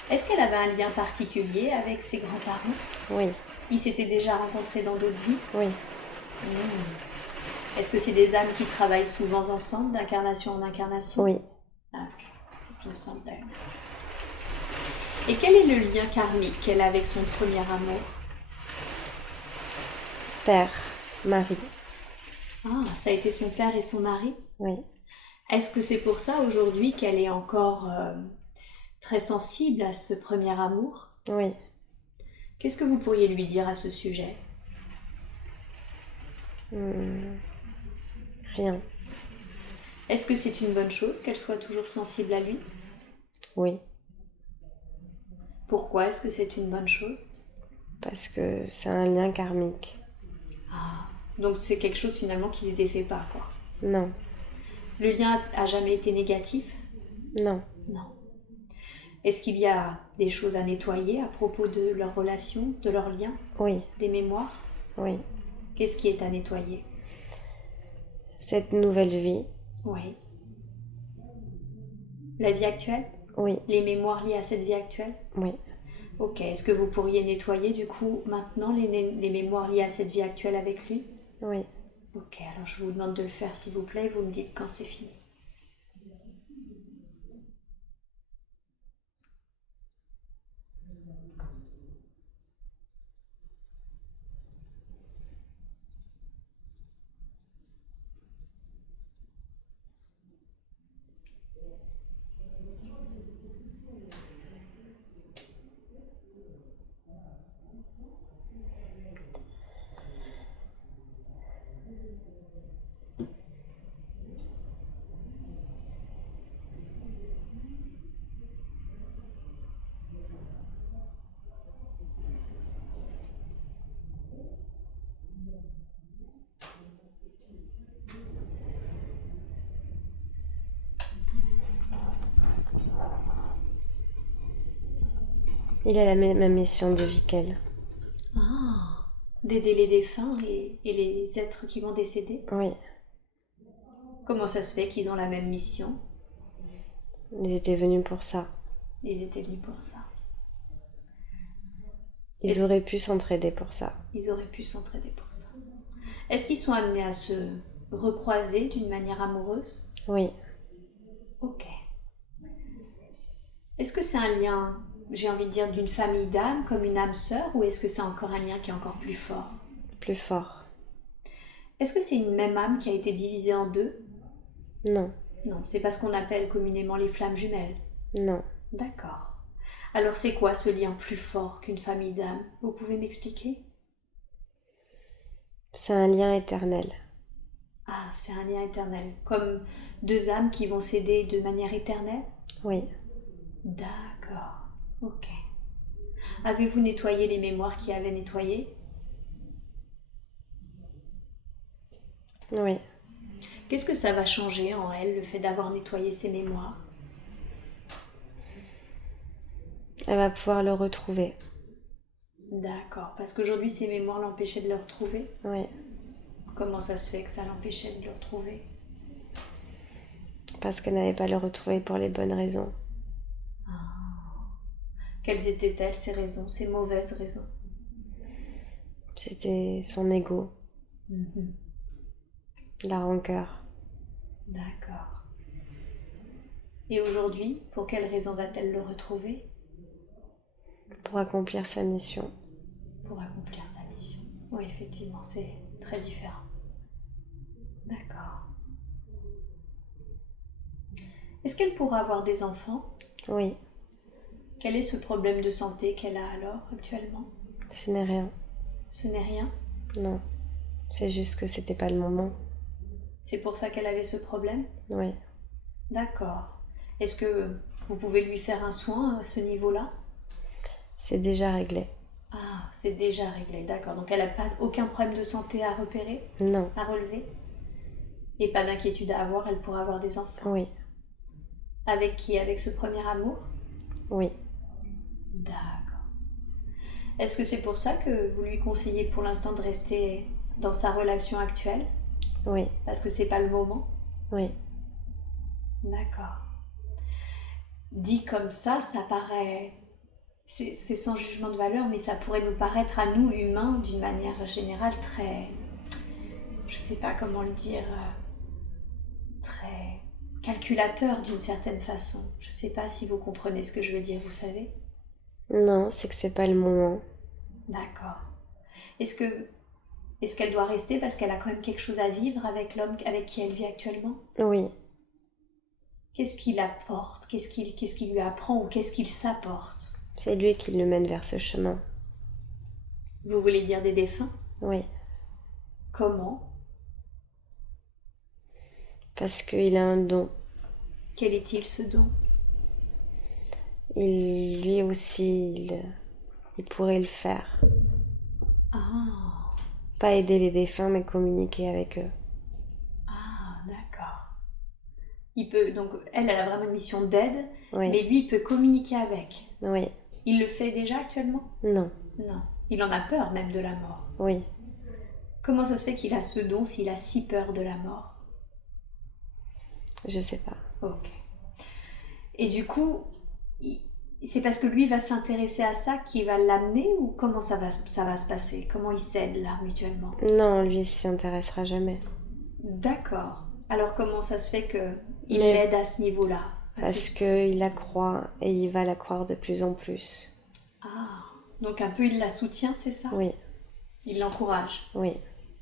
Est-ce qu'elle avait un lien particulier avec ses grands-parents? oui, Ils s'étaient déjà rencontrés dans d'autres vies? oui, Est-ce que c'est des âmes qui travaillent souvent ensemble, d'incarnation en incarnation? oui. Ah, ok. C'est ce qui me semblait aussi. Et quel est le lien karmique qu'elle a avec son premier amour? Père, mari, Ah, ça a été son père et son mari? oui. Est-ce que c'est pour ça aujourd'hui qu'elle est encore très sensible à ce premier amour? Oui. Qu'est-ce que vous pourriez lui dire à ce sujet? Rien. Est-ce que c'est une bonne chose qu'elle soit toujours sensible à lui? Oui. Pourquoi est-ce que c'est une bonne chose? Parce que c'est un lien karmique. Ah, donc c'est quelque chose finalement qui se défait pas, quoi. Non. Le lien a jamais été négatif? Non. Non. Est-ce qu'il y a des choses à nettoyer à propos de leur relation, de leur lien, Oui. des mémoires? Oui. Qu'est-ce qui est à nettoyer? Cette nouvelle vie. Oui. La vie actuelle? Oui. Les mémoires liées à cette vie actuelle? Oui. Ok, est-ce que vous pourriez nettoyer du coup maintenant les mémoires liées à cette vie actuelle avec lui? Oui. Ok, alors je vous demande de le faire s'il vous plaît et vous me dites quand c'est fini. Il a la même mission de vie qu'elle. Ah, d'aider les défunts et les êtres qui vont décéder? Oui. Comment ça se fait qu'ils ont la même mission? Ils étaient venus pour ça. Ils étaient venus pour ça. Ils auraient pu s'entraider pour ça. Ils auraient pu s'entraider pour ça. Est-ce qu'ils sont amenés à se recroiser d'une manière amoureuse? Oui. Ok. Est-ce que c'est un lien, j'ai envie de dire, d'une famille d'âmes, comme une âme sœur, ou est-ce que c'est encore un lien qui est encore plus fort? Plus fort. Est-ce que c'est une même âme qui a été divisée en deux? Non. Non, c'est pas ce qu'on appelle communément les flammes jumelles. Non. D'accord. Alors c'est quoi ce lien plus fort qu'une famille d'âmes? Vous pouvez m'expliquer? C'est un lien éternel. Ah, c'est un lien éternel. Comme deux âmes qui vont s'aider de manière éternelle? Oui. D'accord. Ok. Avez-vous nettoyé les mémoires qui avaient nettoyé? Oui. Qu'est-ce que ça va changer en elle, le fait d'avoir nettoyé ses mémoires? Elle va pouvoir le retrouver. D'accord. Parce qu'aujourd'hui, ses mémoires l'empêchaient de le retrouver? Oui. Comment ça se fait que ça l'empêchait de le retrouver? Parce qu'elle n'avait pas le retrouver pour les bonnes raisons. Ah. Quelles étaient-elles, ces raisons, ces mauvaises raisons? C'était son ego. La rancœur. D'accord. Et aujourd'hui, pour quelle raison va-t-elle le retrouver? Pour accomplir sa mission. Pour accomplir sa mission. Oui, effectivement, c'est très différent. D'accord. Est-ce qu'elle pourra avoir des enfants? Oui. Quel est ce problème de santé qu'elle a alors, actuellement? Ce n'est rien. Ce n'est rien? Non. C'est juste que c'était pas le moment. C'est pour ça qu'elle avait ce problème? Oui. D'accord. Est-ce que vous pouvez lui faire un soin à ce niveau-là? C'est déjà réglé. Ah, c'est déjà réglé, d'accord. Donc elle n'a pas aucun problème de santé à repérer? Non. À relever? Et pas d'inquiétude à avoir, elle pourra avoir des enfants? Oui. Avec qui? Avec ce premier amour? Oui. D'accord. Est-ce que c'est pour ça que vous lui conseillez pour l'instant de rester dans sa relation actuelle? Oui. Parce que c'est pas le moment? Oui. D'accord. Dit comme ça paraît... C'est sans jugement de valeur, mais ça pourrait nous paraître à nous, humains, d'une manière générale, très... Je sais pas comment le dire... très calculateur d'une certaine façon. Je sais pas si vous comprenez ce que je veux dire, vous savez? Non, c'est que c'est pas le moment. D'accord. Est-ce qu'elle doit rester parce qu'elle a quand même quelque chose à vivre avec l'homme avec qui elle vit actuellement? Oui. Qu'est-ce qu'il apporte? Qu'est-ce qu'il lui apprend ou qu'est-ce qu'il s'apporte? C'est lui qui le mène vers ce chemin. Vous voulez dire des défunts? Oui. Comment? Parce qu'il a un don. Quel est-il ce don? Lui aussi, il pourrait le faire. Ah, Pas aider les défunts, mais communiquer avec eux. ah, d'accord. Il peut, donc elle a vraiment une mission d'aide, Oui. mais lui il peut communiquer avec. Oui. Il le fait déjà actuellement? Non. Non. Il en a peur même de la mort. Oui. Comment ça se fait qu'il a ce don s'il a si peur de la mort? Je sais pas. Ok. Et du coup, c'est parce que lui va s'intéresser à ça qu'il va l'amener ou comment ça va se passer? Comment ils s'aident là mutuellement? Non, lui il s'y intéressera jamais. D'accord. Alors comment ça se fait qu'il Mais- l'aide à ce niveau-là? Parce qu'il la croit et il va la croire de plus en plus. Ah, donc un peu il la soutient, c'est ça? Oui. Il l'encourage. Oui.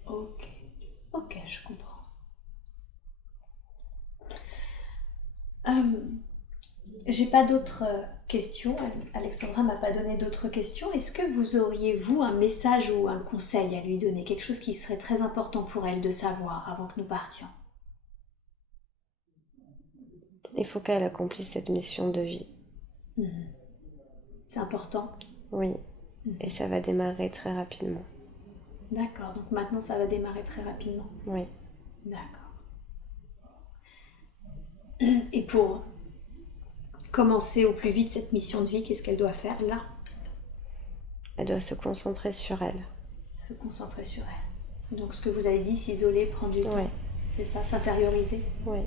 Ok. Ok, je comprends. J'ai pas d'autres questions. Alexandra m'a pas donné d'autres questions. Est-ce que vous auriez, vous, un message ou un conseil à lui donner? Quelque chose qui serait très important pour elle de savoir avant que nous partions? Il faut qu'elle accomplisse cette mission de vie. C'est important? Oui. Et ça va démarrer très rapidement. D'accord, donc maintenant ça va démarrer très rapidement. Oui. D'accord. Et pour commencer au plus vite cette mission de vie, qu'est-ce qu'elle doit faire là? Elle doit se concentrer sur elle. Se concentrer sur elle. Donc ce que vous avez dit, s'isoler, prendre du temps. Oui. C'est ça, s'intérioriser? Oui.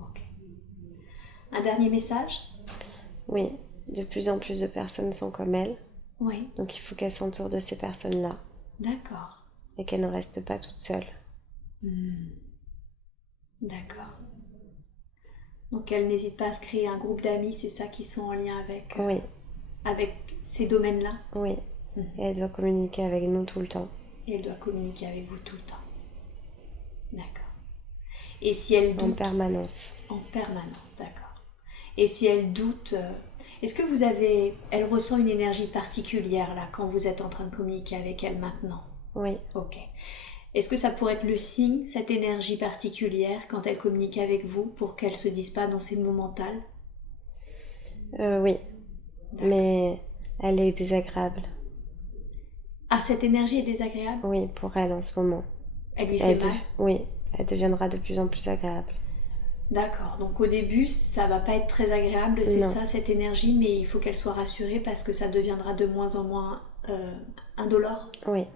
Ok. Un dernier message? Oui. De plus en plus de personnes sont comme elle. Oui. Donc il faut qu'elle s'entoure de ces personnes-là. D'accord. Et qu'elle ne reste pas toute seule. D'accord. Donc elle n'hésite pas à se créer un groupe d'amis, c'est ça, qui sont en lien avec, Oui. avec ces domaines-là? Oui. Et elle doit communiquer avec nous tout le temps. Et elle doit communiquer avec vous tout le temps. D'accord. Et si elle doute... En permanence. En permanence, d'accord. Et si elle doute, est-ce que vous avez... Elle ressent une énergie particulière là quand vous êtes en train de communiquer avec elle maintenant? Oui. Ok. Est-ce que ça pourrait être le signe, cette énergie particulière, quand elle communique avec vous, pour qu'elle ne se dise pas dans ses mots mentaux? Oui. Mais elle est désagréable. Ah, cette énergie est désagréable? Oui, pour elle en ce moment. Elle lui fait mal? Oui, elle deviendra de plus en plus agréable. D'accord, donc au début ça va pas être très agréable, c'est Non. ça cette énergie, mais il faut qu'elle soit rassurée parce que ça deviendra de moins en moins indolore. Oui,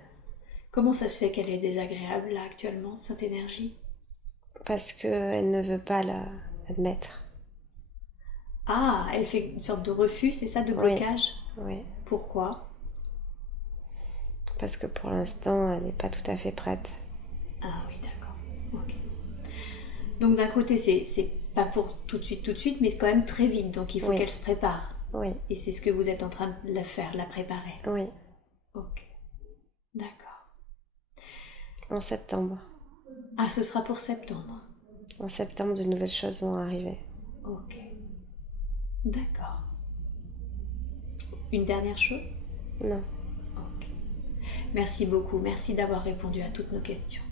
Comment ça se fait qu'elle est désagréable là actuellement, cette énergie? parce qu'elle ne veut pas l'admettre. Ah, elle fait une sorte de refus, c'est ça, de Oui. blocage? Oui, Pourquoi? parce que pour l'instant, elle n'est pas tout à fait prête. Ah oui, d'accord. Ok. Donc d'un côté, c'est pas pour tout de suite, mais quand même très vite, donc il faut Oui. qu'elle se prépare. Oui, Et c'est ce que vous êtes en train de la faire, la préparer. oui, Ok. D'accord. en septembre. Ah, ce sera pour septembre. En septembre, de nouvelles choses vont arriver. Ok. D'accord. Une dernière chose? Non. Ok. Merci beaucoup. Merci d'avoir répondu à toutes nos questions.